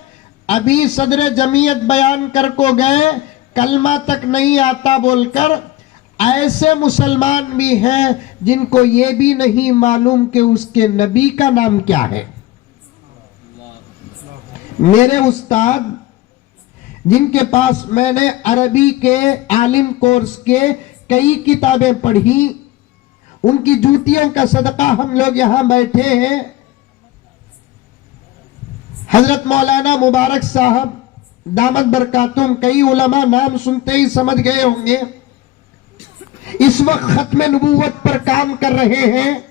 अभी सदर जमीयत बयान कर को गए, कलमा तक नहीं आता बोलकर। ऐसे मुसलमान भी हैं जिनको ये भी नहीं मालूम कि उसके नबी का नाम क्या है। मेरे उस्ताद जिनके पास मैंने अरबी के आलिम कोर्स के कई किताबें पढ़ी, उनकी जूतियों का सदका हम लोग यहां बैठे हैं। हजरत मौलाना मुबारक साहब दामद बरकातुम, कई उलमा नाम सुनते ही समझ गए होंगे, इस वक्त खत्म नबूवत पर काम कर रहे हैं।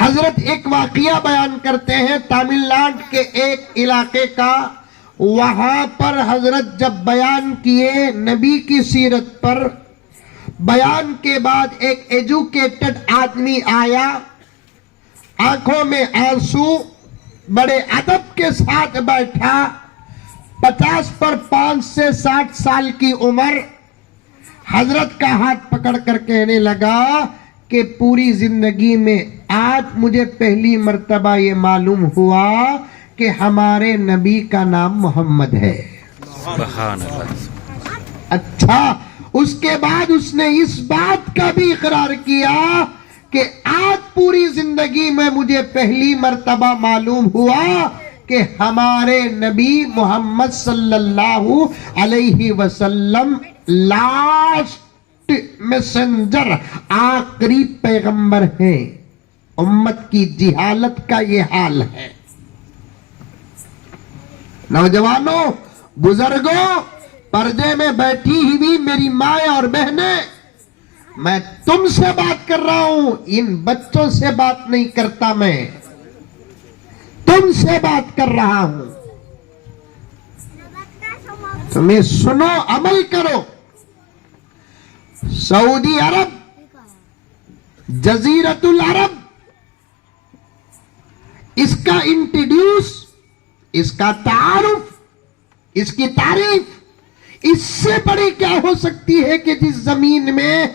हजरत एक वाकया बयान करते हैं तमिलनाडु के एक इलाके का। वहां पर हजरत जब बयान किए नबी की सीरत पर, बयान के बाद एक एजुकेटेड आदमी आया, आंखों में आंसू, बड़े अदब के साथ बैठा, 50 पर 5 से 60 साल की उम्र, हजरत का हाथ पकड़ कर कहने लगा कि पूरी जिंदगी में आज मुझे पहली मर्तबा ये मालूम हुआ कि हमारे नबी का नाम मोहम्मद है। सुभान अल्लाह। अच्छा, उसके बाद उसने इस बात का भी इकरार किया कि आज पूरी जिंदगी में मुझे पहली मर्तबा मालूम हुआ कि हमारे नबी मोहम्मद सल्लल्लाहु अलैहि वसल्लम लास्ट मैसेंजर, आखिरी पैगंबर है। उम्मत की जिहालत का ये हाल है। नौजवानों, बुजुर्गों, पर्दे में बैठी हुई मेरी माँ और बहनें, मैं तुमसे बात कर रहा हूं, इन बच्चों से बात नहीं करता, मैं तुमसे बात कर रहा हूं। तुम्हें सुनो, अमल करो। सऊदी अरब, जजीरतुल अरब, इसका इंट्रोड्यूस, इसका तारुफ, इसकी तारीफ इससे बड़ी क्या हो सकती है कि जिस जमीन में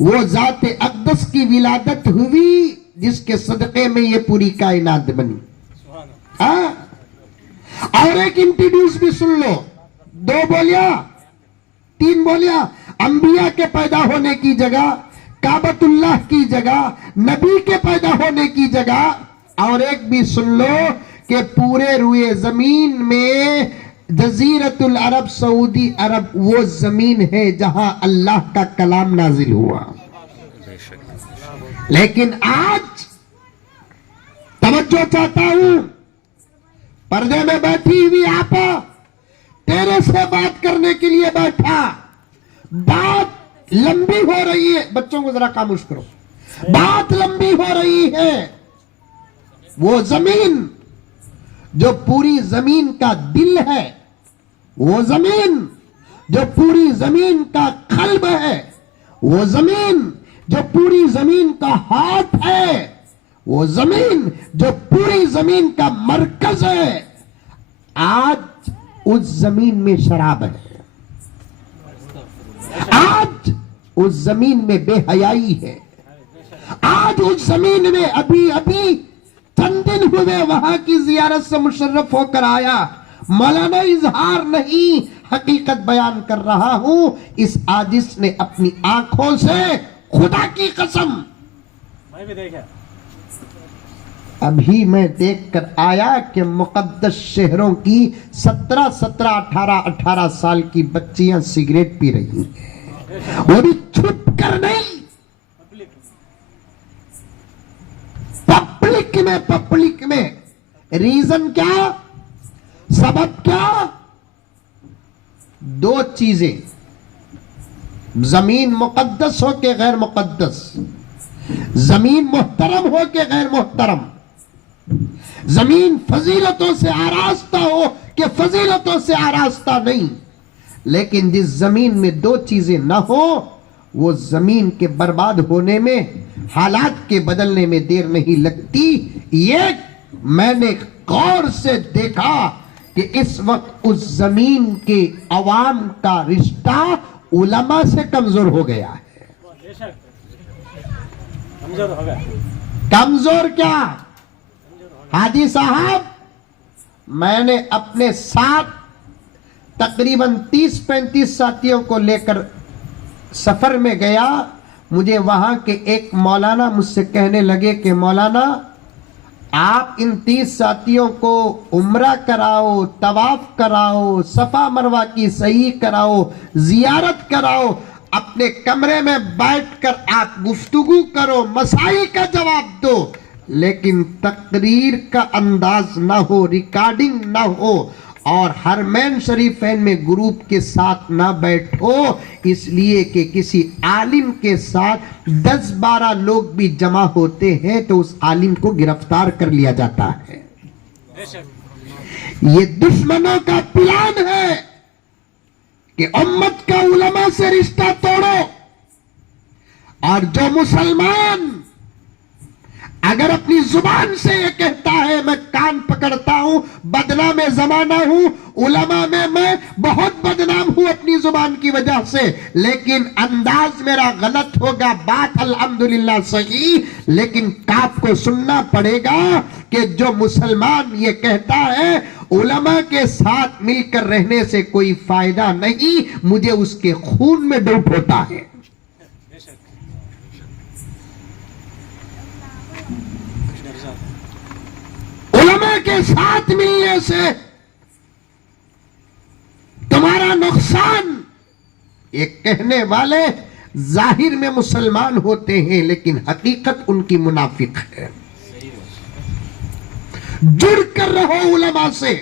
वो जाते अक़दस की विलादत हुई, जिसके सदक़े में ये पूरी कायनात बनी। और एक इंट्रोड्यूस भी सुन लो, 2 बोलिया, 3 बोलिया, अंबिया के पैदा होने की जगह, काबतुल्लाह की जगह, नबी के पैदा होने की जगह। और एक भी सुन लो कि पूरे रुए जमीन में जजीरतुल अरब, सऊदी अरब वो जमीन है जहां अल्लाह का कलाम नाजिल हुआ। लेकिन आज तवज्जो चाहता हूं, पर्दे में बैठी हुई आपा तेरे से बात करने के लिए बैठा, बात लंबी हो रही है। बच्चों को जरा खामोश करो, बात लंबी हो रही है। वो जमीन जो पूरी जमीन का दिल है, वो जमीन जो पूरी जमीन का कल्ब है, वो जमीन जो पूरी जमीन का हाथ है, वो जमीन जो पूरी जमीन का मरकज है, आज उस जमीन में शराब है, आज उस जमीन में बेहयाई है, आज उस जमीन में अभी अभी चंद दिन हुए वहां की जियारत से मुशर्रफ होकर आया। मौलाना इजहार नहीं, हकीकत बयान कर रहा हूं। इस आजिज ने अपनी आंखों से, खुदा की कसम, मैं भी देखा, अभी मैं देखकर आया कि मुकद्दस शहरों की 17, 18 साल की बच्चियां सिगरेट पी रही हैं, वो भी छुप कर नहीं, पब्लिक में। रीजन क्या, सबब क्या? 2 चीजें, जमीन मुकद्दस हो के गैर मुकद्दस, जमीन मुहतरम हो के गैर मुहतरम, जमीन फजीलतों से आरास्ता हो कि फजीलतों से आरास्ता नहीं। लेकिन जिस जमीन में 2 चीजें ना हो, वो जमीन के बर्बाद होने में, हालात के बदलने में देर नहीं लगती। ये मैंने गौर से देखा कि इस वक्त उस जमीन के अवाम का रिश्ता उलमा से कमजोर हो गया है। कमजोर हो गया। कमजोर क्या? हाजी साहब, मैंने अपने साथ तकरीबन 30-35 साथियों को लेकर सफर में गया। मुझे वहां के एक मौलाना मुझसे कहने लगे कि मौलाना, आप इन 30 साथियों को उम्रा कराओ, तवाफ कराओ, सफा मरवा की सही कराओ, जियारत कराओ, अपने कमरे में बैठकर आप गुफ्तगू करो, मसाइल का जवाब दो, लेकिन तकरीर का अंदाज ना हो, रिकॉर्डिंग ना हो, और हरमैन शरीफैन में ग्रुप के साथ ना बैठो, इसलिए कि किसी आलिम के साथ 10-12 लोग भी जमा होते हैं तो उस आलिम को गिरफ्तार कर लिया जाता है। ये दुश्मनों का प्लान है कि उम्मत का उलमा से रिश्ता तोड़ो, और जो मुसलमान अगर अपनी जुबान से ये कहता है मैं कान पकड़ता हूं, बदनाम जमाना हूं, उलमा में मैं बहुत बदनाम हूं अपनी जुबान की वजह से, लेकिन अंदाज मेरा गलत होगा, बात अल्हम्दुलिल्लाह सही, लेकिन काफ को सुनना पड़ेगा कि जो मुसलमान ये कहता है उलमा के साथ मिलकर रहने से कोई फायदा नहीं, मुझे उसके खून में डाउट होता है। उलमा के साथ मिलने से तुम्हारा नुकसान, ये कहने वाले जाहिर में मुसलमान होते हैं लेकिन हकीकत उनकी मुनाफिक है। जुड़ कर रहो उलमा से,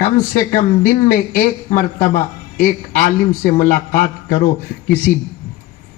कम से कम दिन में एक मर्तबा एक आलिम से मुलाकात करो, किसी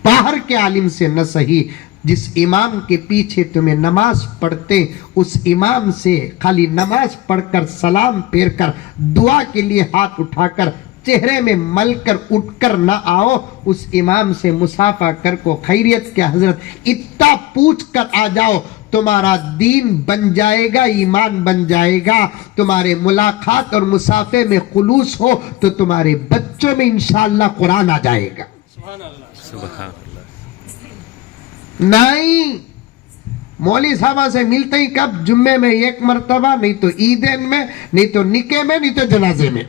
बाहर के आलिम से न सही, जिस इमाम के पीछे तुम्हें नमाज पढ़ते उस इमाम से खाली नमाज पढ़कर सलाम फेर कर दुआ के लिए हाथ उठाकर चेहरे में मलकर उठकर ना आओ, उस इमाम से मुसाफा कर को खैरियत के हजरत इतना पूछ कर आ जाओ, तुम्हारा दीन बन जाएगा, ईमान बन जाएगा। तुम्हारे मुलाकात और मुसाफे में खुलूस हो तो तुम्हारे बच्चों में इंशाअल्लाह कुरान आ जाएगा। सुभान नहीं, मौली साहबा से मिलते ही कब? जुम्मे में एक मर्तबा, नहीं तो ईदेन में, नहीं तो निके में, नहीं तो जनाजे में।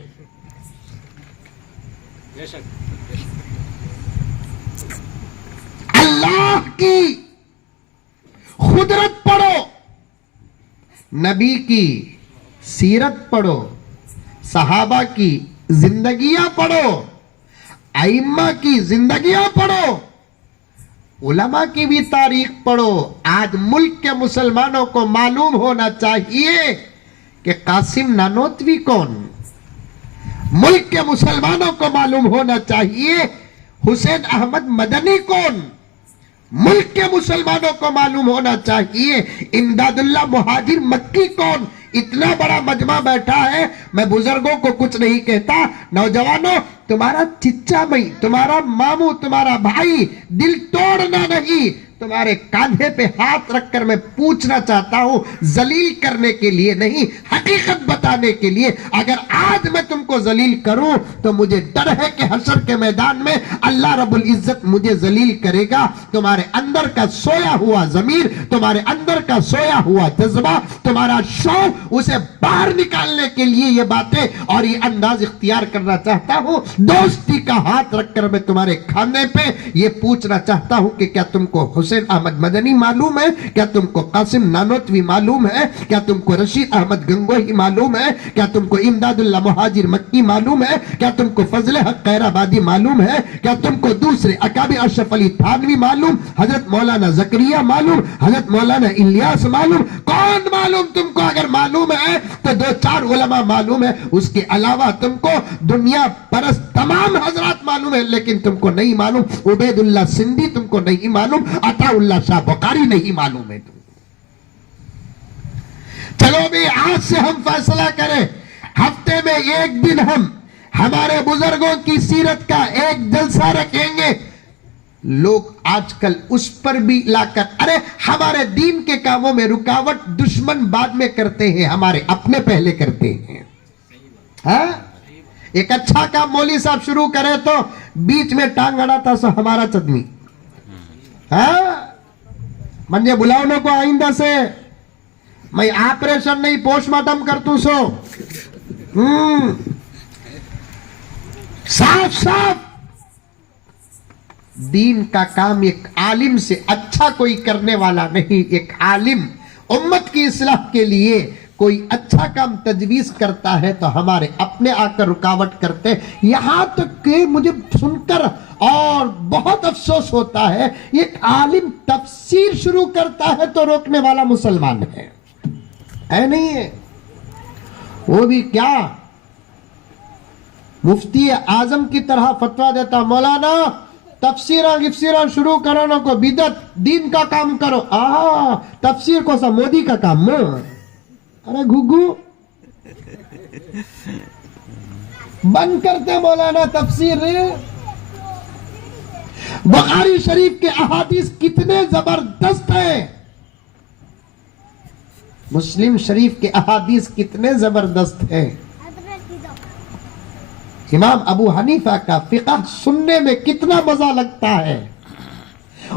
अल्लाह की खुदरत पढ़ो, नबी की सीरत पढ़ो, सहाबा की जिंदगियां पढ़ो, आइम्मा की जिंदगियां पढ़ो, उलमा की भी तारीख पढ़ो। आज मुल्क के मुसलमानों को मालूम होना चाहिए कि कासिम नानोतवी कौन, मुल्क के मुसलमानों को मालूम होना चाहिए हुसैन अहमद मदनी कौन, मुल्क के मुसलमानों को मालूम होना चाहिए इमदादुल्लाह मुहाजिर मक्की कौन। इतना बड़ा मजमा बैठा है, मैं बुजुर्गों को कुछ नहीं कहता, नौजवानों तुम्हारा चिच्चा भाई, तुम्हारा मामू, तुम्हारा भाई दिल तोड़ना नहीं, तुम्हारे कांधे पे हाथ रखकर मैं पूछना चाहता हूं, जलील करने के लिए नहीं, हकीकत बताने के लिए। अगर आज मैं तुमको जलील करूं तो मुझे डर है कि हशर के मैदान में अल्लाह रब्बुल इज्जत मुझे जलील करेगा। तुम्हारे अंदर का सोया हुआ जमीर, तुम्हारे अंदर का सोया हुआ जज्बा, तुम्हारा शौक, उसे बाहर निकालने के लिए ये बातें और ये अंदाज इख्तियार करना चाहता हूं। दोस्ती का हाथ रखकर मैं तुम्हारे खाने पे ये पूछना चाहता हूं कि क्या तुमको हुसैन अहमद मदनी मालूम है? क्या तुमको कासिम नानोतवी मालूम है? क्या तुमको रशीद अहमद गंगोही मालूम है? क्या तुमको इमदादुल्लाह मुहाजिर मक्की मालूम है? क्या तुमको फजले हक खैराबादी मालूम है? क्या तुमको दूसरे अकाबी अशरफ अली थानवी मालूम, हजरत मौलाना जकरिया मालूम, हजरत मौलाना इलियास मालूम? कौन मालूम तुमको? अगर मालूम है तो दो चार उलमा मालूम है, उसके अलावा तुमको दुनिया परस तमाम हजरात मालूम है, लेकिन तुमको नहीं मालूम। उबैदुल्लाह सिंधी तुमको नहीं मालूम, अताउल्लाह शाह बुखारी नहीं मालूम है तुमको। चलो भी आज से हम फैसला करें, हफ्ते में एक दिन हम हमारे बुजुर्गों की सीरत का एक जलसा रखेंगे। लोग आजकल उस पर भी लाकर, अरे हमारे दीन के कामों में रुकावट दुश्मन बाद में करते हैं, हमारे अपने पहले करते हैं। हाँ? एक अच्छा काम मौली साहब शुरू करे तो बीच में टांग अड़ाता सो हमारा चटनी। हाँ? म्हणजे बुलाओ नको आइंदा से, मैं ऑपरेशन नहीं पोस्टमार्टम करतू सो। साफ साफ दीन का काम एक आलिम से अच्छा कोई करने वाला नहीं। एक आलिम उम्मत की इस्लाह के लिए कोई अच्छा काम तजवीज करता है तो हमारे अपने आकर रुकावट करते। यहां तक कि मुझे सुनकर और बहुत अफसोस होता है, एक आलिम तफसीर शुरू करता है तो रोकने वाला मुसलमान है नहीं है? वो भी क्या मुफ्ती आजम की तरह फतवा देता, मौलाना तफसीरा गिफ्सीरा शुरू करो ना को बिदत, दीन का काम करो। तफसीर को सा मोदी का काम। अरे घुघू बंद करते मौलाना तफसीर। बुखारी शरीफ के अहादीस कितने जबरदस्त हैं, मुस्लिम शरीफ के अहादीस कितने जबरदस्त हैं। इमाम अबू हनीफा का फिक़ह सुनने में कितना मजा लगता है,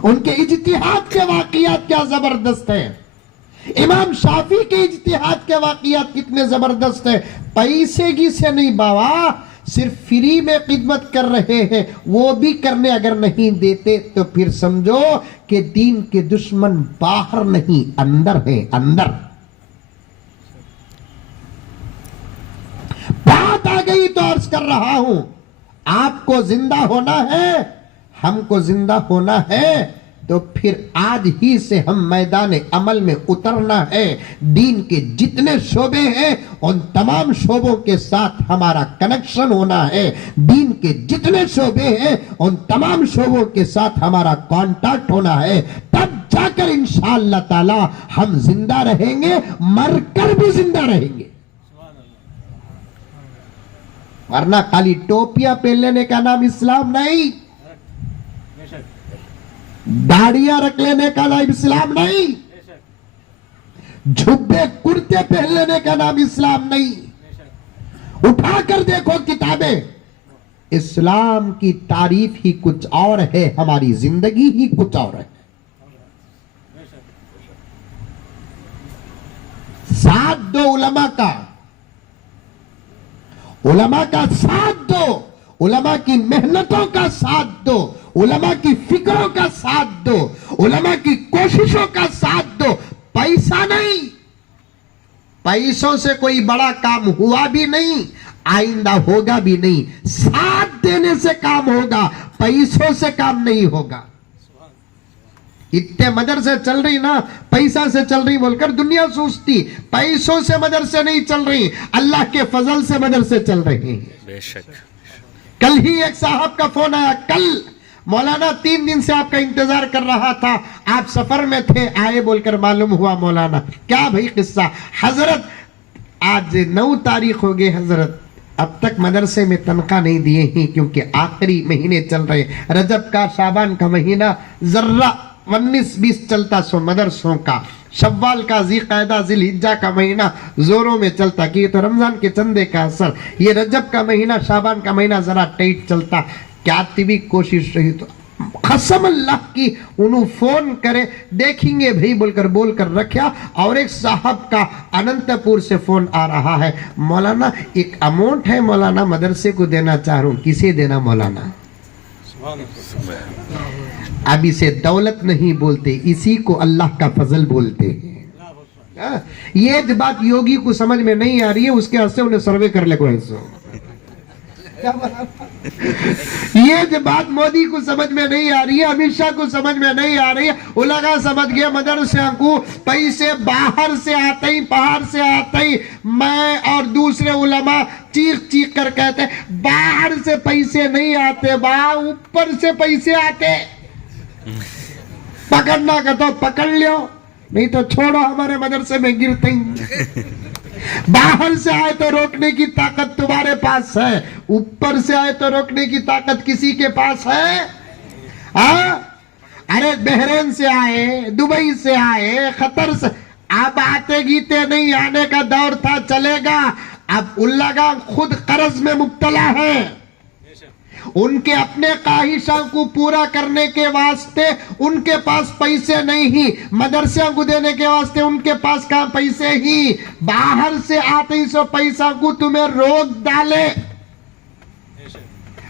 उनके इज्तिहाद के वाक़ियात क्या जबरदस्त हैं। इमाम शाफी के इज्तिहाद के वाक़ियात कितने जबरदस्त हैं। पैसे की से नहीं बाबा, सिर्फ फ्री में खिदमत कर रहे हैं, वो भी करने अगर नहीं देते तो फिर समझो कि दीन के दुश्मन बाहर नहीं अंदर है, अंदर। बात आ गई तो अर्ज कर रहा हूं, आपको जिंदा होना है, हमको जिंदा होना है, तो फिर आज ही से हम मैदान अमल में उतरना है। दीन के जितने शोबे हैं उन तमाम शोबों के साथ हमारा कनेक्शन होना है। दीन के जितने शोबे हैं उन तमाम शोबों के साथ हमारा कांटेक्ट होना है, तब जाकर इंशाअल्लाह ताला हम जिंदा रहेंगे, मरकर भी जिंदा रहेंगे। वरना खाली टोपियां पहन लेने का नाम इस्लाम नहीं, दाढ़ियां रख लेने का नाम इस्लाम नहीं, झुब्बे कुर्ते पहन लेने का नाम इस्लाम नहीं। उठाकर देखो किताबें, इस्लाम की तारीफ ही कुछ और है, हमारी जिंदगी ही कुछ और है। साथ दो उलमा का, उलमा का साथ दो, उलमा की मेहनतों का साथ दो, उलमा की फिक्रों का साथ दो, उलमा की कोशिशों का साथ दो। पैसा नहीं, पैसों से कोई बड़ा काम हुआ भी नहीं, आइंदा होगा भी नहीं। साथ देने से काम होगा, पैसों से काम नहीं होगा। इतने मदरसे चल रही ना, पैसा से चल रही बोलकर दुनिया सोचती, पैसों से मदरसे नहीं चल रही, अल्लाह के फजल से मदरसे चल रही। बेशक। कल ही एक साहब का फोन आया, कल मौलाना 3 दिन से आपका इंतजार कर रहा था, आप सफर में थे, आए बोलकर मालूम हुआ मौलाना। क्या भाई किस्सा? हजरत आज 9 तारीख हो गई हजरत, अब तक मदरसे में तनख्वाह नहीं दिए ही, क्योंकि आखिरी महीने चल रहे, रजब का शाबान का महीना जर्रा 19-20 चलता सो मदरसों का, शव्वाल का ज़िलक़ादा ज़िलहिज्जा का महीना जोरों में चलता, कि ये तो रमजान के चंदे का असर, ये रजब का महीना शाबान का महीना जरा टाइट चलता। क्या भी कोशिश रही तो कसम अल्लाह की उन्होंने फोन करे, देखेंगे भाई बोलकर रखा। और एक साहब का अनंतपुर से फोन आ रहा है, मौलाना एक अमाउंट है मौलाना, मदरसे को देना चाह रहा हूं, किसे देना मौलाना? अब इसे दौलत नहीं बोलते, इसी को अल्लाह का फजल बोलते हैं। ये जो बात योगी को समझ में नहीं आ रही है, उसके हस्ते उन्हें सर्वे कर ले कोई। ये जो बात मोदी को समझ में नहीं आ रही है, अमित शाह को समझ में नहीं आ रही है, वो लगा समझ गया मदरसे को पैसे बाहर से आते ही, बाहर से आते ही मैं और दूसरे उलमा चीख कर कहते बाहर से पैसे नहीं आते बा, ऊपर से पैसे आते। पकड़ना का तो पकड़ लियो, नहीं तो छोड़ो, हमारे मदरसे में गिरते ही। बाहर से आए तो रोकने की ताकत तुम्हारे पास है, ऊपर से आए तो रोकने की ताकत किसी के पास है? अरे बहरीन से आए, दुबई से आए, कतर से, अब आते गीते नहीं, आने का दौर था, चलेगा। अब उल्लागा खुद कर्ज में मुब्तला है, उनके अपने ख्वाहिशों को पूरा करने के वास्ते उनके पास पैसे नहीं ही, मदरसे को देने के वास्ते उनके पास कहां पैसे ही, बाहर से आते ही सो पैसा को तुम्हें रोक डाले,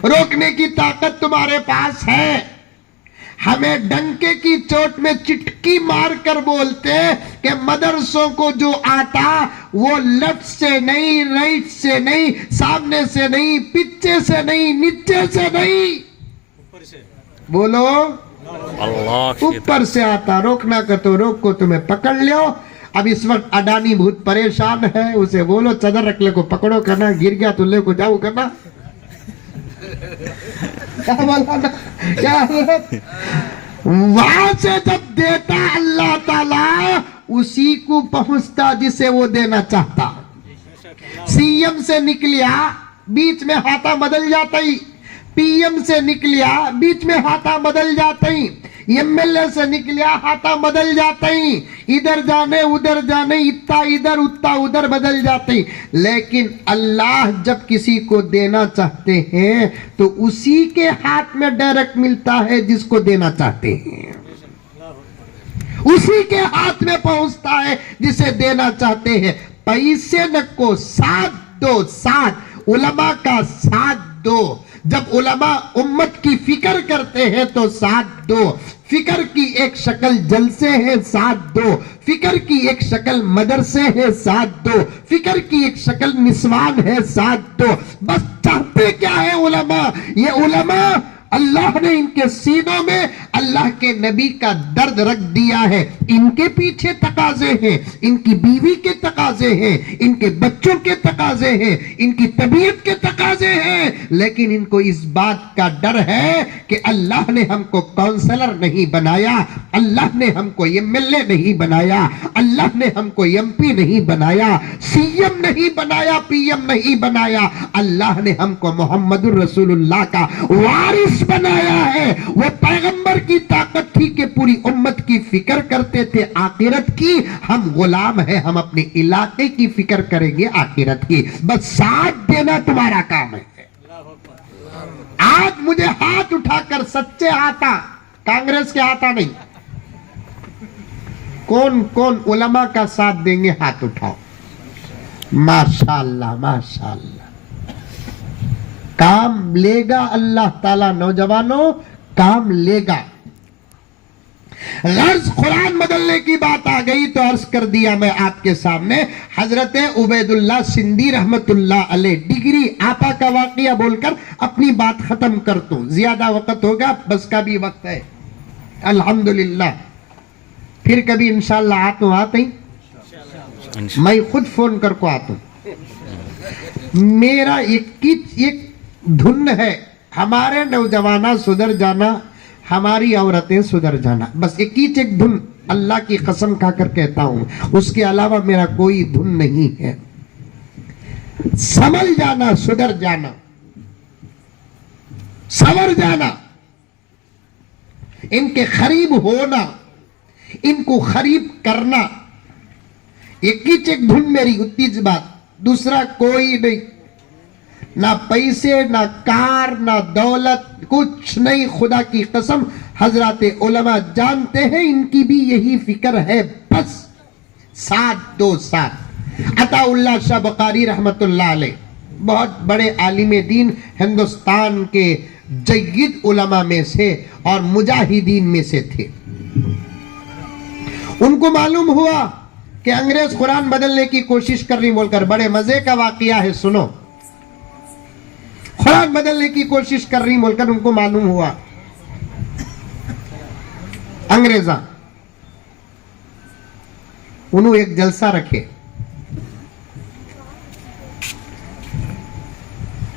रोकने की ताकत तुम्हारे पास है। हमें डंके की चोट में चिटकी मारकर बोलते कि मदरसों को जो आता वो लेफ्ट से नहीं, राइट से नहीं, सामने से नहीं, पीछे से नहीं, नीचे से नहीं, ऊपर से बोलो अल्लाह, ऊपर से आता। रोकना का तो रोक को तुम्हें पकड़ लियो। अब इस वक्त अडानी बहुत परेशान है, उसे बोलो चादर रख ले को पकड़ो करना, गिर गया तो ले को जाओ करना। क्या बोला? क्या वहां से जब देता अल्लाह ताला, उसी को पहुंचता जिसे वो देना चाहता। सीएम से निकलिया बीच में हाथा बदल जाता ही, पीएम से निकलिया बीच में हाथा बदल जाता ही, एमएलए से निकलिया हाथा बदल जाता ही, इधर जाने उधर जाने, इतना इधर उतना उधर बदल जाते ही। लेकिन अल्लाह जब किसी को देना चाहते हैं तो उसी के हाथ में डायरेक्ट मिलता है जिसको देना चाहते हैं, उसी के हाथ में पहुंचता है जिसे देना चाहते हैं। पैसे न को साथ दो, साथ उलमा का साथ दो। जब उलमा उम्मत की फिक्र करते हैं तो साथ दो। फिक्र की एक शक्ल जलसे है, साथ दो। फिक्र की एक शक्ल मदरसे है, साथ दो। फिक्र की एक शक्ल निस्वान है, साथ दो। बस चाहते क्या है उलमा? ये उलमा अल्लाह ने इनके सीनों में अल्लाह के नबी का दर्द रख दिया है। इनके पीछे तकाजे हैं, इनकी बीवी के तकाजे हैं, इनके बच्चों के तकाजे हैं, इनकी तबीयत के तकाजे हैं। लेकिन इनको इस बात का डर है कि अल्लाह ने हमको काउंसलर नहीं बनाया, अल्लाह ने हमको एमएलए नहीं बनाया, अल्लाह ने हमको एमपी नहीं बनाया, सीएम नहीं बनाया, पीएम नहीं बनाया। अल्लाह ने हमको मोहम्मदुर रसूलुल्लाह का वारिस बनाया है। वो पैगंबर की ताकत थी कि पूरी उम्मत की फिक्र करते थे आखिरत की। हम गुलाम है, हम अपने इलाके की फिक्र करेंगे आखिरत की। बस साथ देना तुम्हारा काम है। आज मुझे हाथ उठाकर सच्चे आता, कांग्रेस के आता नहीं, कौन कौन उलमा का साथ देंगे? हाथ उठाओ। माशाअल्लाह माशाअल्लाह, काम लेगा अल्लाह ताला। नौजवानों, काम लेगा। गर्ज कुरान बदलने की बात आ गई तो अर्ज कर दिया मैं आपके सामने। हजरत उबैदुल्लाह सिंधी रहमतुल्लाह अलैह, डिग्री आपा का वाकया बोलकर अपनी बात खत्म करता हूं। ज्यादा वक्त होगा, बस का भी वक्त है अल्हम्दुलिल्लाह। फिर कभी इंशाअल्लाह आते ही मैं खुद फोन करके आता हूं। मेरा एक धुन है, हमारे नौजवाना सुधर जाना, हमारी औरतें सुधर जाना। बस एक धुन अल्लाह की कसम खाकर कहता हूं, उसके अलावा मेरा कोई धुन नहीं है। संभल जाना, सुधर जाना, संवर जाना, इनके करीब होना, इनको करीब करना। एक धुन मेरी उतनी बात, दूसरा कोई नहीं। ना पैसे, ना कार, ना दौलत, कुछ नहीं। खुदा की कसम, हजरत उलमा जानते हैं इनकी भी यही फिक्र है। बस साथ दो, साथ। अताउल्लाह शाह बुखारी रहमतुल्लाह अलैह बहुत बड़े आलिम दीन, हिंदुस्तान के जय्यद उलमा में से और मुजाहिदीन में से थे। उनको मालूम हुआ कि अंग्रेज कुरान बदलने की कोशिश कर रही, बोलकर बड़े मजे का वाकया है, सुनो। कुरान बदलने की कोशिश कर रही बोलकर उनको मालूम हुआ अंग्रेजा। उन्होंने एक जलसा रखे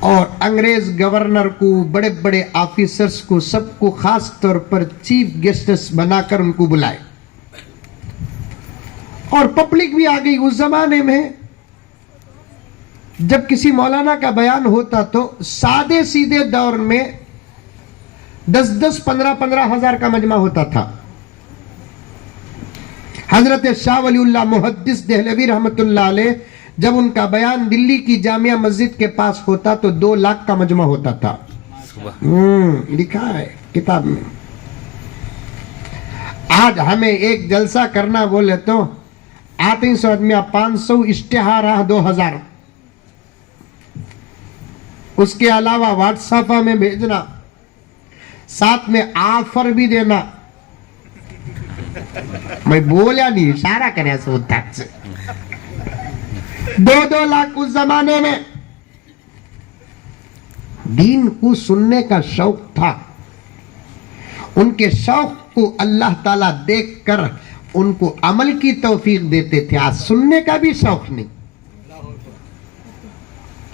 और अंग्रेज गवर्नर को, बड़े बड़े ऑफिसर्स को, सबको खास तौर पर चीफ गेस्ट्स बनाकर उनको बुलाए। और पब्लिक भी आ गई। उस जमाने में जब किसी मौलाना का बयान होता तो सादे सीधे दौर में 10-10, 15-15 हजार का मजमा होता था। हजरत शाह वलीउल्लाह मुहद्दिस देहलवी रहमतुल्लाह अलैह, जब उनका बयान दिल्ली की जामिया मस्जिद के पास होता तो 2 लाख का मजमा होता था। लिखा है किताब में। आज हमें एक जलसा करना बोले तो आते ही 100 आदमी, 500 इश्तिहार 2000, उसके अलावा व्हाट्सएप में भेजना, साथ में ऑफर भी देना। मैं बोला नहीं, इशारा करे होता से। 2-2 लाख उस जमाने में। दीन को सुनने का शौक था। उनके शौक को अल्लाह ताला देखकर उनको अमल की तौफीक देते थे। आज सुनने का भी शौक नहीं,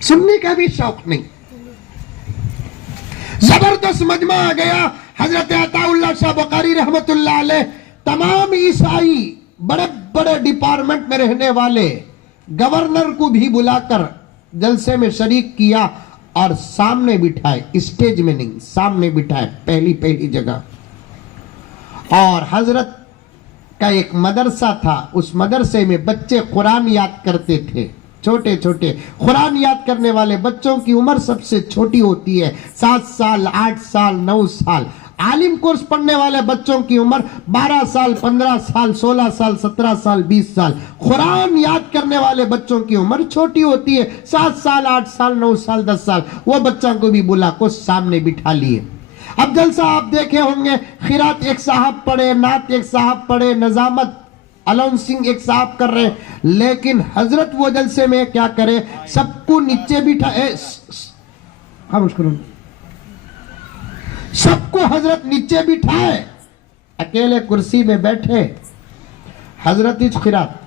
सुनने का भी शौक नहीं। जबरदस्त मजमा आ गया। हजरत अताउल्लाह शाह बुखारी रहमतुल्लाह अलैह तमाम ईसाई बड़े बड़े डिपार्टमेंट में रहने वाले गवर्नर को भी बुलाकर जलसे में शरीक किया और सामने बिठाए, स्टेज में नहीं, सामने बिठाए, पहली जगह। और हजरत का एक मदरसा था, उस मदरसे में बच्चे कुरान याद करते थे, छोटे छोटे कुरान याद करने वाले बच्चों की उम्र सबसे छोटी होती है, 7 साल, 8 साल, 9 साल। आलिम कोर्स पढ़ने वाले बच्चों की उम्र 12 साल, 15 साल, 16 साल, 17 साल, 20 साल। कुरान याद करने वाले बच्चों की उम्र छोटी होती है, 7 साल, 8 साल, 9 साल, 10 साल। वो बच्चों को भी बुला को सामने बिठा लिए। अब जलसा आप देखे होंगे, खिरात एक साहब पढ़े, नात एक साहब पढ़े, नजामत अलाउंसिंग एक साहब कर रहे, लेकिन हजरत वो जलसे में क्या करे, सबको नीचे बिठाए, खामोश करो, सबको हजरत नीचे बिठाए, अकेले कुर्सी में बैठे। हजरत इच खिरात,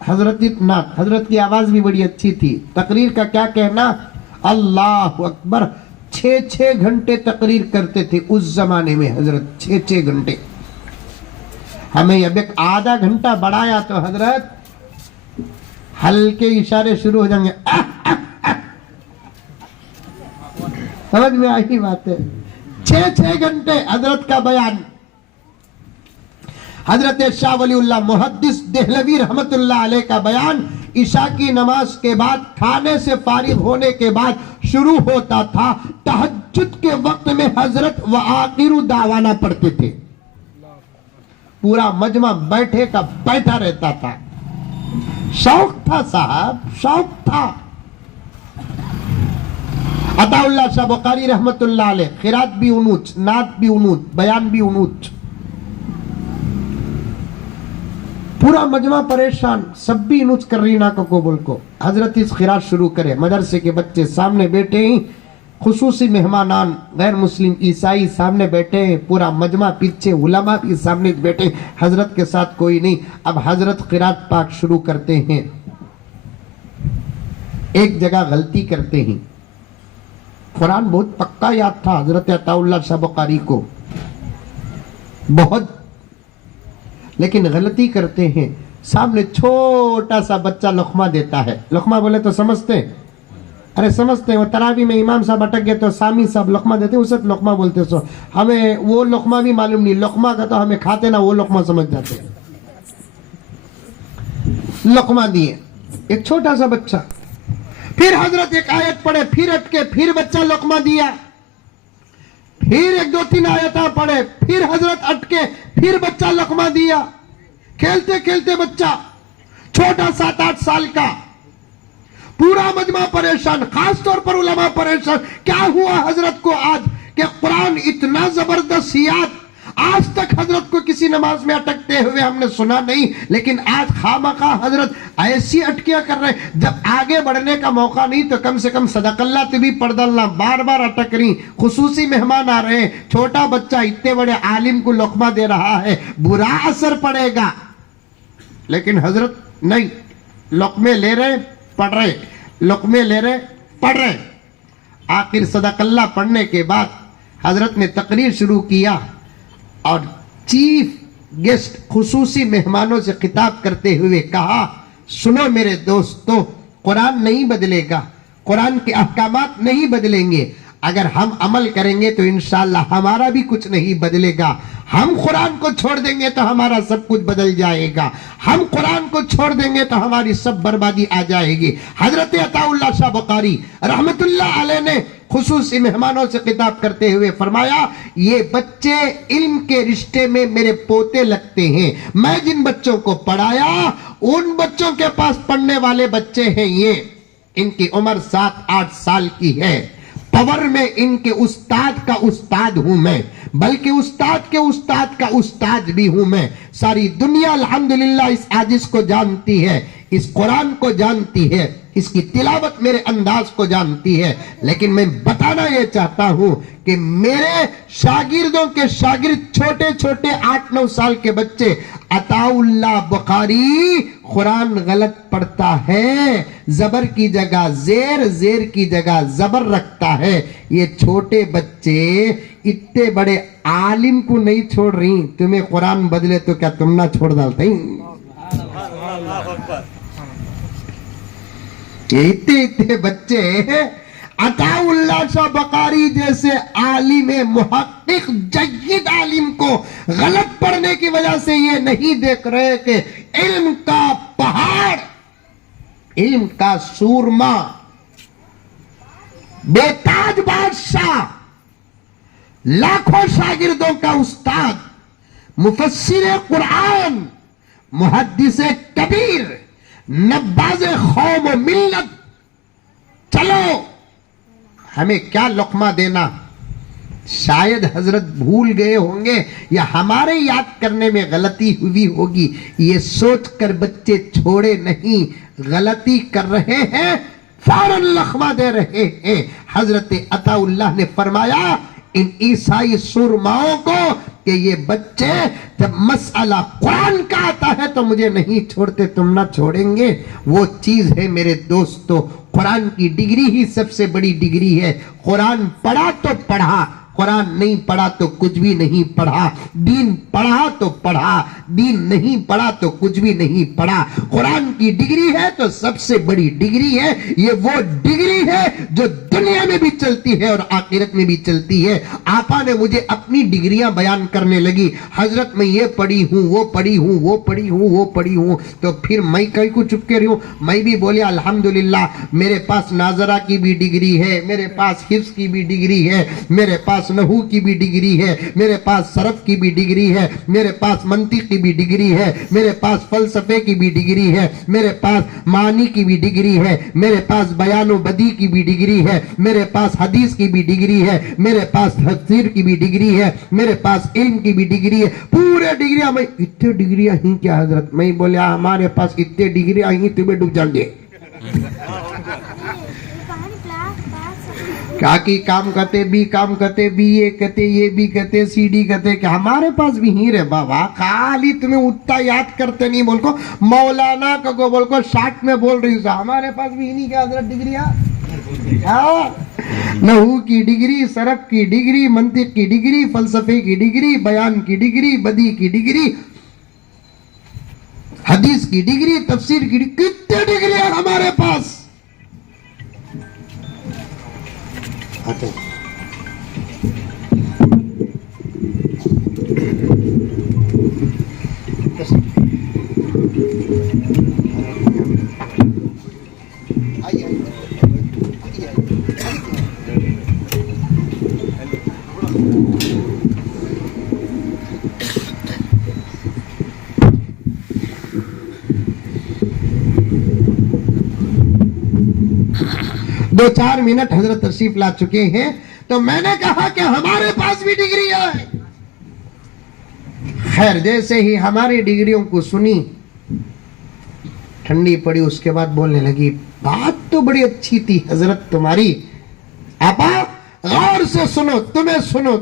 हजरत इच नात, हजरत की आवाज भी बड़ी अच्छी थी। तकरीर का क्या कहना, अल्लाह अकबर, 6-6 घंटे तकरीर करते थे उस जमाने में हजरत, 6-6 घंटे। हमें अब एक आधा घंटा बढ़ाया तो हजरत हल्के इशारे शुरू हो जाएंगे। समझ में आई बात है? 6-6 घंटे हजरत का बयान। हजरत शाह वलीउल्लाह मुहद्दिस देहलवी रहमतुल्लाह अलैह का बयान ईशा की नमाज के बाद, खाने से फारिग होने के बाद शुरू होता था। तहज्जुद के वक्त में हजरत व आखिरु दावाना पढ़ते थे। पूरा मजमा बैठे का बैठा रहता था। शौक था साहब, शौक था। अताउल्लाह शाह बुखारी रहमतुल्लाह अलैह, खिरात भी उनूच, नात भी उनूच, बयान भी उनूच। पूरा मजमा परेशान, सब भी इनुच कर रही ना को बोल को। हजरत इस खिरात शुरू करे, मदरसे के बच्चे सामने बैठे ही, खुसूसी मेहमानान गैर मुस्लिम ईसाई सामने बैठे हैं, पूरा मजमा पीछे, उलमा भी सामने बैठे, हजरत के साथ कोई नहीं। अब हजरत क़िरात पाक शुरू करते हैं। एक जगह गलती करते हैं, कुरान बहुत पक्का याद था हजरत अताउल्लाह शाह बुखारी को बहुत, लेकिन गलती करते हैं। सामने छोटा सा बच्चा लुक़मा देता है। लुक़मा बोले तो समझते हैं, अरे समझते हैं, वो तरावी में इमाम साहब अटक गए तो सामी साहब लुक़मा देते, उसे लुक़मा बोलते। सो हमें वो लुक़मा भी मालूम नहीं, लुक़मा का तो हमें खाते ना वो लुक़मा समझ जाते हैं। लुक़मा दिए, एक छोटा सा बच्चा। फिर हजरत एक आयत पढ़े, फिर अटके, फिर बच्चा लुक़मा दिया। फिर 1-2-3 आयता पढ़े, फिर हजरत अटके, फिर बच्चा लुक़मा दिया। खेलते खेलते बच्चा छोटा 7-8 साल का, पूरा मजमा परेशान, खास तौर पर उलमा परेशान। क्या हुआ हजरत को आज कि कुरान इतना जबरदस्त याद, आज तक हजरत को किसी नमाज में अटकते हुए हमने सुना नहीं, लेकिन आज खामखा हजरत ऐसी अटकियां कर रहे। जब आगे बढ़ने का मौका नहीं तो कम से कम सदकल्ला तो भी पढ़ डालना, बार बार अटक रही। खुसूसी मेहमान आ रहे हैं, छोटा बच्चा इतने बड़े आलिम को लुक़मा दे रहा है, बुरा असर पड़ेगा। लेकिन हजरत नहीं, लुक़मे ले रहे, पढ़ रहे, लुक़मे ले रहे, पढ़ रहे। आखिर सदकल्ला पढ़ने के बाद हजरत ने तकरीर शुरू किया और चीफ गेस्ट खुसूसी मेहमानों से खिताब करते हुए कहा, सुनो मेरे दोस्तों, कुरान नहीं बदलेगा, कुरान के अहकामात नहीं बदलेंगे। अगर हम अमल करेंगे तो इंशाअल्लाह हमारा भी कुछ नहीं बदलेगा। हम कुरान को छोड़ देंगे तो हमारा सब कुछ बदल जाएगा, हम कुरान को छोड़ देंगे तो हमारी सब बर्बादी आ जाएगी। हजरत अताउल्लाह शाह बुखारी रहमतुल्लाह अलैह ने खुसूसी मेहमानों से खिताब करते हुए फरमाया, ये बच्चे इल्म के रिश्ते में मेरे पोते लगते हैं। मैं जिन बच्चों को पढ़ाया उन बच्चों के पास पढ़ने वाले बच्चे हैं ये, इनकी उम्र 7-8 साल की है। पावर में इनके उस्ताद का उस्ताद हूं मैं, बल्कि उस्ताद के उस्ताद का उस्ताद भी हूं मैं। सारी दुनिया अल्हम्दुलिल्लाह इस आजिज को जानती है, इस कुरान को जानती है, इसकी तिलावत मेरे अंदाज को जानती है। लेकिन मैं बताना यह चाहता हूं कि मेरे शागिर्दों के शागिर्द छोटे छोटे 8-9 साल के बच्चे, अताउल्लाह बुखारी कुरान गलत पढ़ता है, जबर की जगह जेर, जेर की जगह जबर रखता है। ये छोटे बच्चे इतने बड़े आलिम को नहीं छोड़ रही, तुम्हें कुरान बदले तो क्या तुम ना छोड़ डालते? इतने इतने बच्चे अताउल्लाह शाह बकारी जैसे आलिम मुहक्किक जय्यद आलिम को गलत पढ़ने की वजह से ये नहीं देख रहे कि इल्म का पहाड़, इल्म का सूरमा, बेताज बादशाह, लाखों शागिर्दों का उस्ताद, मुफस्सिर कुरान, मुहद्दिस कबीर, नब्बाज कौम मिल्लत, चलो हमें क्या लुक़मा देना। शायद हजरत भूल गए होंगे या हमारे याद करने में गलती हुई होगी, ये सोचकर बच्चे छोड़े नहीं, गलती कर रहे हैं, फौरन लुक़मा दे रहे हैं। हजरत अताउल्लाह ने फरमाया इन ईसाई सुरमाओं को कि ये बच्चे जब मसला कुरान का आता है तो मुझे नहीं छोड़ते, तुम ना छोड़ेंगे। वो चीज है मेरे दोस्तों, कुरान की डिग्री ही सबसे बड़ी डिग्री है। कुरान पढ़ा तो पढ़ा, कुरान नहीं पढ़ा तो कुछ भी नहीं पढ़ा। दीन पढ़ा तो पढ़ा, दीन नहीं पढ़ा तो कुछ भी नहीं पढ़ा। कुरान की डिग्री है तो सबसे बड़ी डिग्री है। ये वो डिग्री है जो दुनिया में भी चलती है और आखिरत में भी चलती है। आपा ने मुझे अपनी डिग्रियां बयान करने लगी, हजरत मैं ये पढ़ी हूं, वो पढ़ी हूं, वो पढ़ी हूं, वो पढ़ी हूं। तो फिर मैं कहीं को चुप के रही हूं। मैं भी बोले अल्हम्दुलिल्लाह, मेरे पास नाजरा की भी डिग्री है, मेरे पास हिफ्ज की भी डिग्री है, मेरे पास नहू की भी डिग्री है, मेरे पास सरफ की भी डिग्री है, मेरे पास मंतिक की भी डिग्री है, मेरे पास फलसफे की भी डिग्री है, मेरे पास मानी की भी डिग्री है, मेरे पास बयान व बदी की भी डिग्री है, मेरे पास हदीस की भी डिग्री है, मेरे पास तफसीर की भी डिग्री है, मेरे पास इल्म की भी डिग्री है। पूरे डिग्रियां, मैं इतने डिग्रियां ही क्या हजरत, मैं बोले हमारे पास इतने डिग्रियां ही तुम्हें डूब जाएंगे। क्या की काम करते भी, काम करते भी, ये कहते, ये भी कहते, सीडी कहते, कि हमारे पास भी ही रे बाबा, खाली तुम्हें उतना याद करते नहीं। बोल को मौलाना को बोल को 60 में बोल रही हूँ, हमारे पास भी नहीं क्या हजरत डिग्रियां। नहू की डिग्री, सरफ की डिग्री, मंतिक की डिग्री, फलसफे की डिग्री, बयान की डिग्री, बदी की डिग्री, हदीस की डिग्री, तफसीर की डिग्री, कितने डिग्री है हमारे पास। दो चार मिनट हजरत तशरीफ ला चुके हैं, तो मैंने कहा कि हमारे पास भी डिग्री है। खैर, जैसे ही हमारी डिग्रियों को सुनी, ठंडी पड़ी, उसके बाद बोलने लगी, बात तो बड़ी अच्छी थी हजरत तुम्हारी, आपा गौर से सुनो,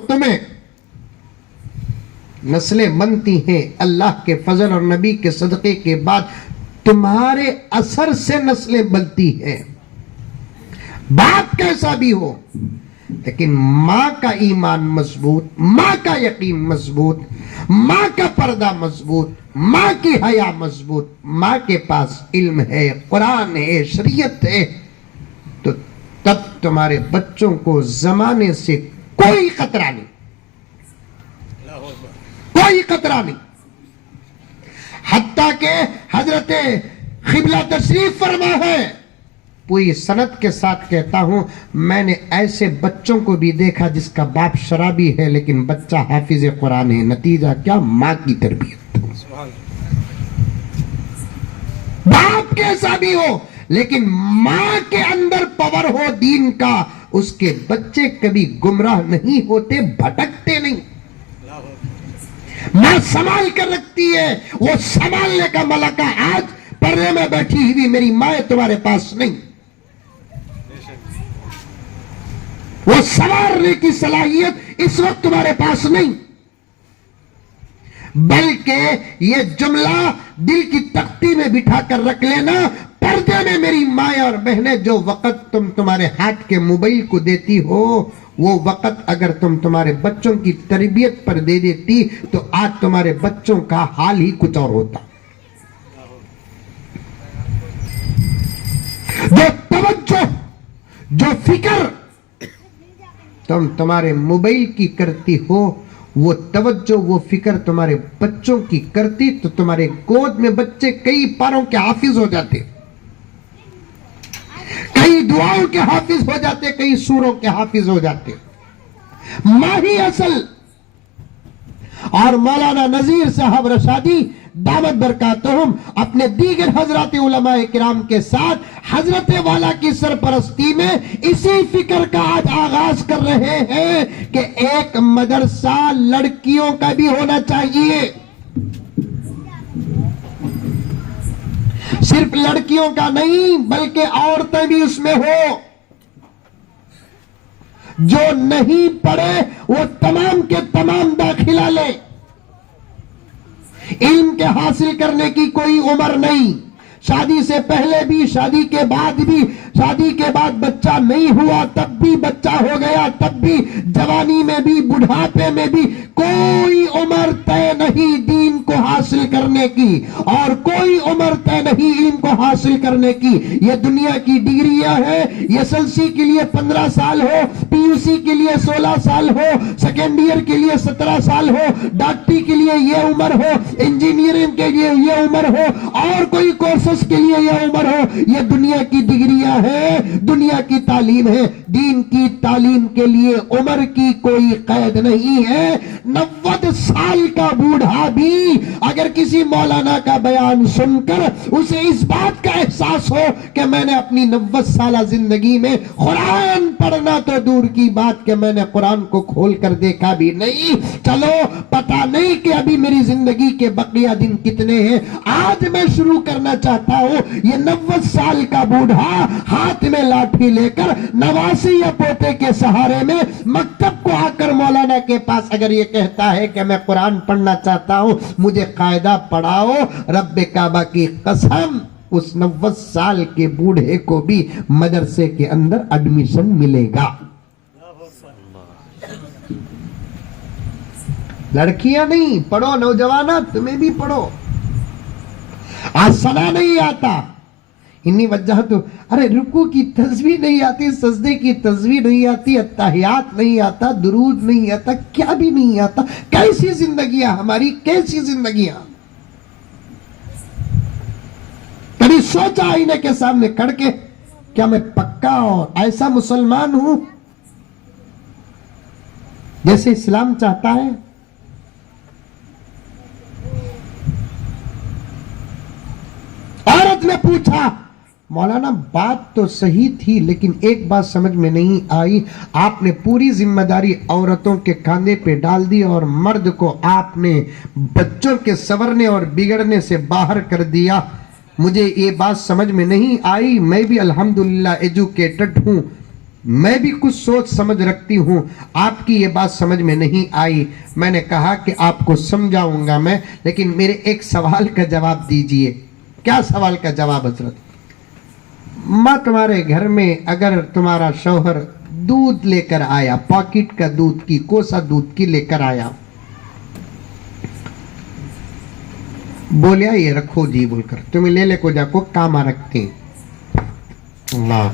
तुम्हें नस्लें बनती हैं अल्लाह के फजल और नबी के सदके के बाद, तुम्हारे असर से नस्लें बनती हैं। बाप कैसा भी हो, लेकिन मां का ईमान मजबूत, मां का यकीन मजबूत, मां का पर्दा मजबूत, मां की हया मजबूत, मां के पास इल्म है, कुरान है, शरीयत है, तो तब तुम्हारे बच्चों को जमाने से कोई खतरा नहीं, कोई खतरा नहीं। हत्ता के हजरत क़िबला तशरीफ फरमा है, पूरी सनद के साथ कहता हूं, मैंने ऐसे बच्चों को भी देखा जिसका बाप शराबी है लेकिन बच्चा हाफिज कुरान है। नतीजा क्या? मां की तरबियत। बाप कैसा भी हो, लेकिन मां के अंदर पावर हो दीन का, उसके बच्चे कभी गुमराह नहीं होते, भटकते नहीं। मां संभाल कर रखती है, वो संभालने का मलका आज पर्दे में बैठी हुई मेरी मां तुम्हारे पास नहीं। वो संवारने की सलाहियत इस वक्त तुम्हारे पास नहीं, बल्कि ये जुमला दिल की तख्ती में बिठा कर रख लेना, पर्दे में मेरी माँ और बहनें, जो वक्त तुम तुम्हारे हाथ के मोबाइल को देती हो, वो वक्त अगर तुम तुम्हारे बच्चों की तरबियत पर दे देती तो आज तुम्हारे बच्चों का हाल ही कुछ और होता। जो तवज्जो, जो फिक्र तुम तुम्हारे मोबाइल की करती हो, वो तवज्जो वो फिक्र तुम्हारे बच्चों की करती तो तुम्हारे गोद में बच्चे कई पारों के हाफिज हो जाते, कई दुआओं के हाफिज हो जाते, कई सूरों के हाफिज हो जाते। माँ ही असल। और मौलाना नजीर साहब रशादी दावत बरकातुहुम अपने दीगर हजरत उलमाए किराम के साथ हजरत वाला की सरपरस्ती में इसी फिक्र का आज आगाज कर रहे हैं कि एक मदरसा लड़कियों का भी होना चाहिए। सिर्फ लड़कियों का नहीं बल्कि औरतें भी उसमें हो। जो नहीं पढ़े वो तमाम के तमाम दाखिला ले। इल्म के हासिल करने की कोई उम्र नहीं। शादी से पहले भी, शादी के बाद भी, शादी के बाद बच्चा नहीं हुआ तब भी, बच्चा हो गया तब भी, जवानी में भी, बुढ़ापे में भी, कोई उम्र तय नहीं दीन को हासिल करने की, और कोई उम्र तय नहीं इल्म को हासिल करने की। ये दुनिया की डिग्रियां हैं। एसएलसी के लिए 15 साल हो, पीयूसी के लिए 16 साल हो, सेकेंड ईयर के लिए 17 साल हो, डॉक्टरी के लिए ये उम्र हो, इंजीनियरिंग के लिए ये उम्र हो, और कोई कोर्सेस के लिए यह उम्र हो। यह दुनिया की डिग्रियां हैं, दुनिया की तालीम है। दीन की तालीम के लिए उम्र की कोई कैद नहीं है। 90 साल का बूढ़ा भी अगर किसी मौलाना का बयान सुनकर उसे इस बात का एहसास हो कि मैंने अपनी 90 साल जिंदगी में कुरान पढ़ना तो दूर की बात कि मैंने कुरान को खोल कर देखा भी नहीं, चलो पता नहीं कि अभी मेरी जिंदगी के बकिया दिन कितने हैं, आज मैं शुरू करना चाहता हूं। ये 90 साल का बूढ़ा हाथ में लाठी लेकर नवासी या पोते के सहारे में मकतब को आकर मौलाना के पास अगर ये कहता है कि मैं कुरान पढ़ना चाहता हूं, मुझे कायदा पढ़ाओ, रब्बे काबा की कसम उस 90 साल के बूढ़े को भी मदरसे के अंदर एडमिशन मिलेगा। लड़कियां नहीं, पढ़ो नौजवाना, तुम्हें भी पढ़ो। आज सना नहीं आता, इन्हीं वजह तो, अरे रुकू की तस्वीर नहीं आती, सजदे की तस्वीर नहीं आती, अत्तहियात नहीं आता, दुरूद नहीं आता, क्या भी नहीं आता। कैसी जिंदगियां हमारी, कैसी जिंदगियां। कभी सोचा आईने के सामने खड़ के क्या मैं पक्का और ऐसा मुसलमान हूं जैसे इस्लाम चाहता है? औरत ने पूछा, मौलाना बात तो सही थी लेकिन एक बात समझ में नहीं आई, आपने पूरी जिम्मेदारी औरतों के कंधे पे डाल दी और मर्द को आपने बच्चों के संवरने और बिगड़ने से बाहर कर दिया। मुझे ये बात समझ में नहीं आई। मैं भी अल्हम्दुलिल्लाह एजुकेटेड हूं, मैं भी कुछ सोच समझ रखती हूं, आपकी ये बात समझ में नहीं आई। मैंने कहा कि आपको समझाऊंगा मैं, लेकिन मेरे एक सवाल का जवाब दीजिए। क्या सवाल का जवाब हजरत? माँ, तुम्हारे घर में अगर तुम्हारा शौहर दूध लेकर आया, पॉकेट का दूध की, कोसा दूध की लेकर आया, बोलिया ये रखो जी बोलकर, तुम्हें ले को जाको काम रखते हैं। अल्लाह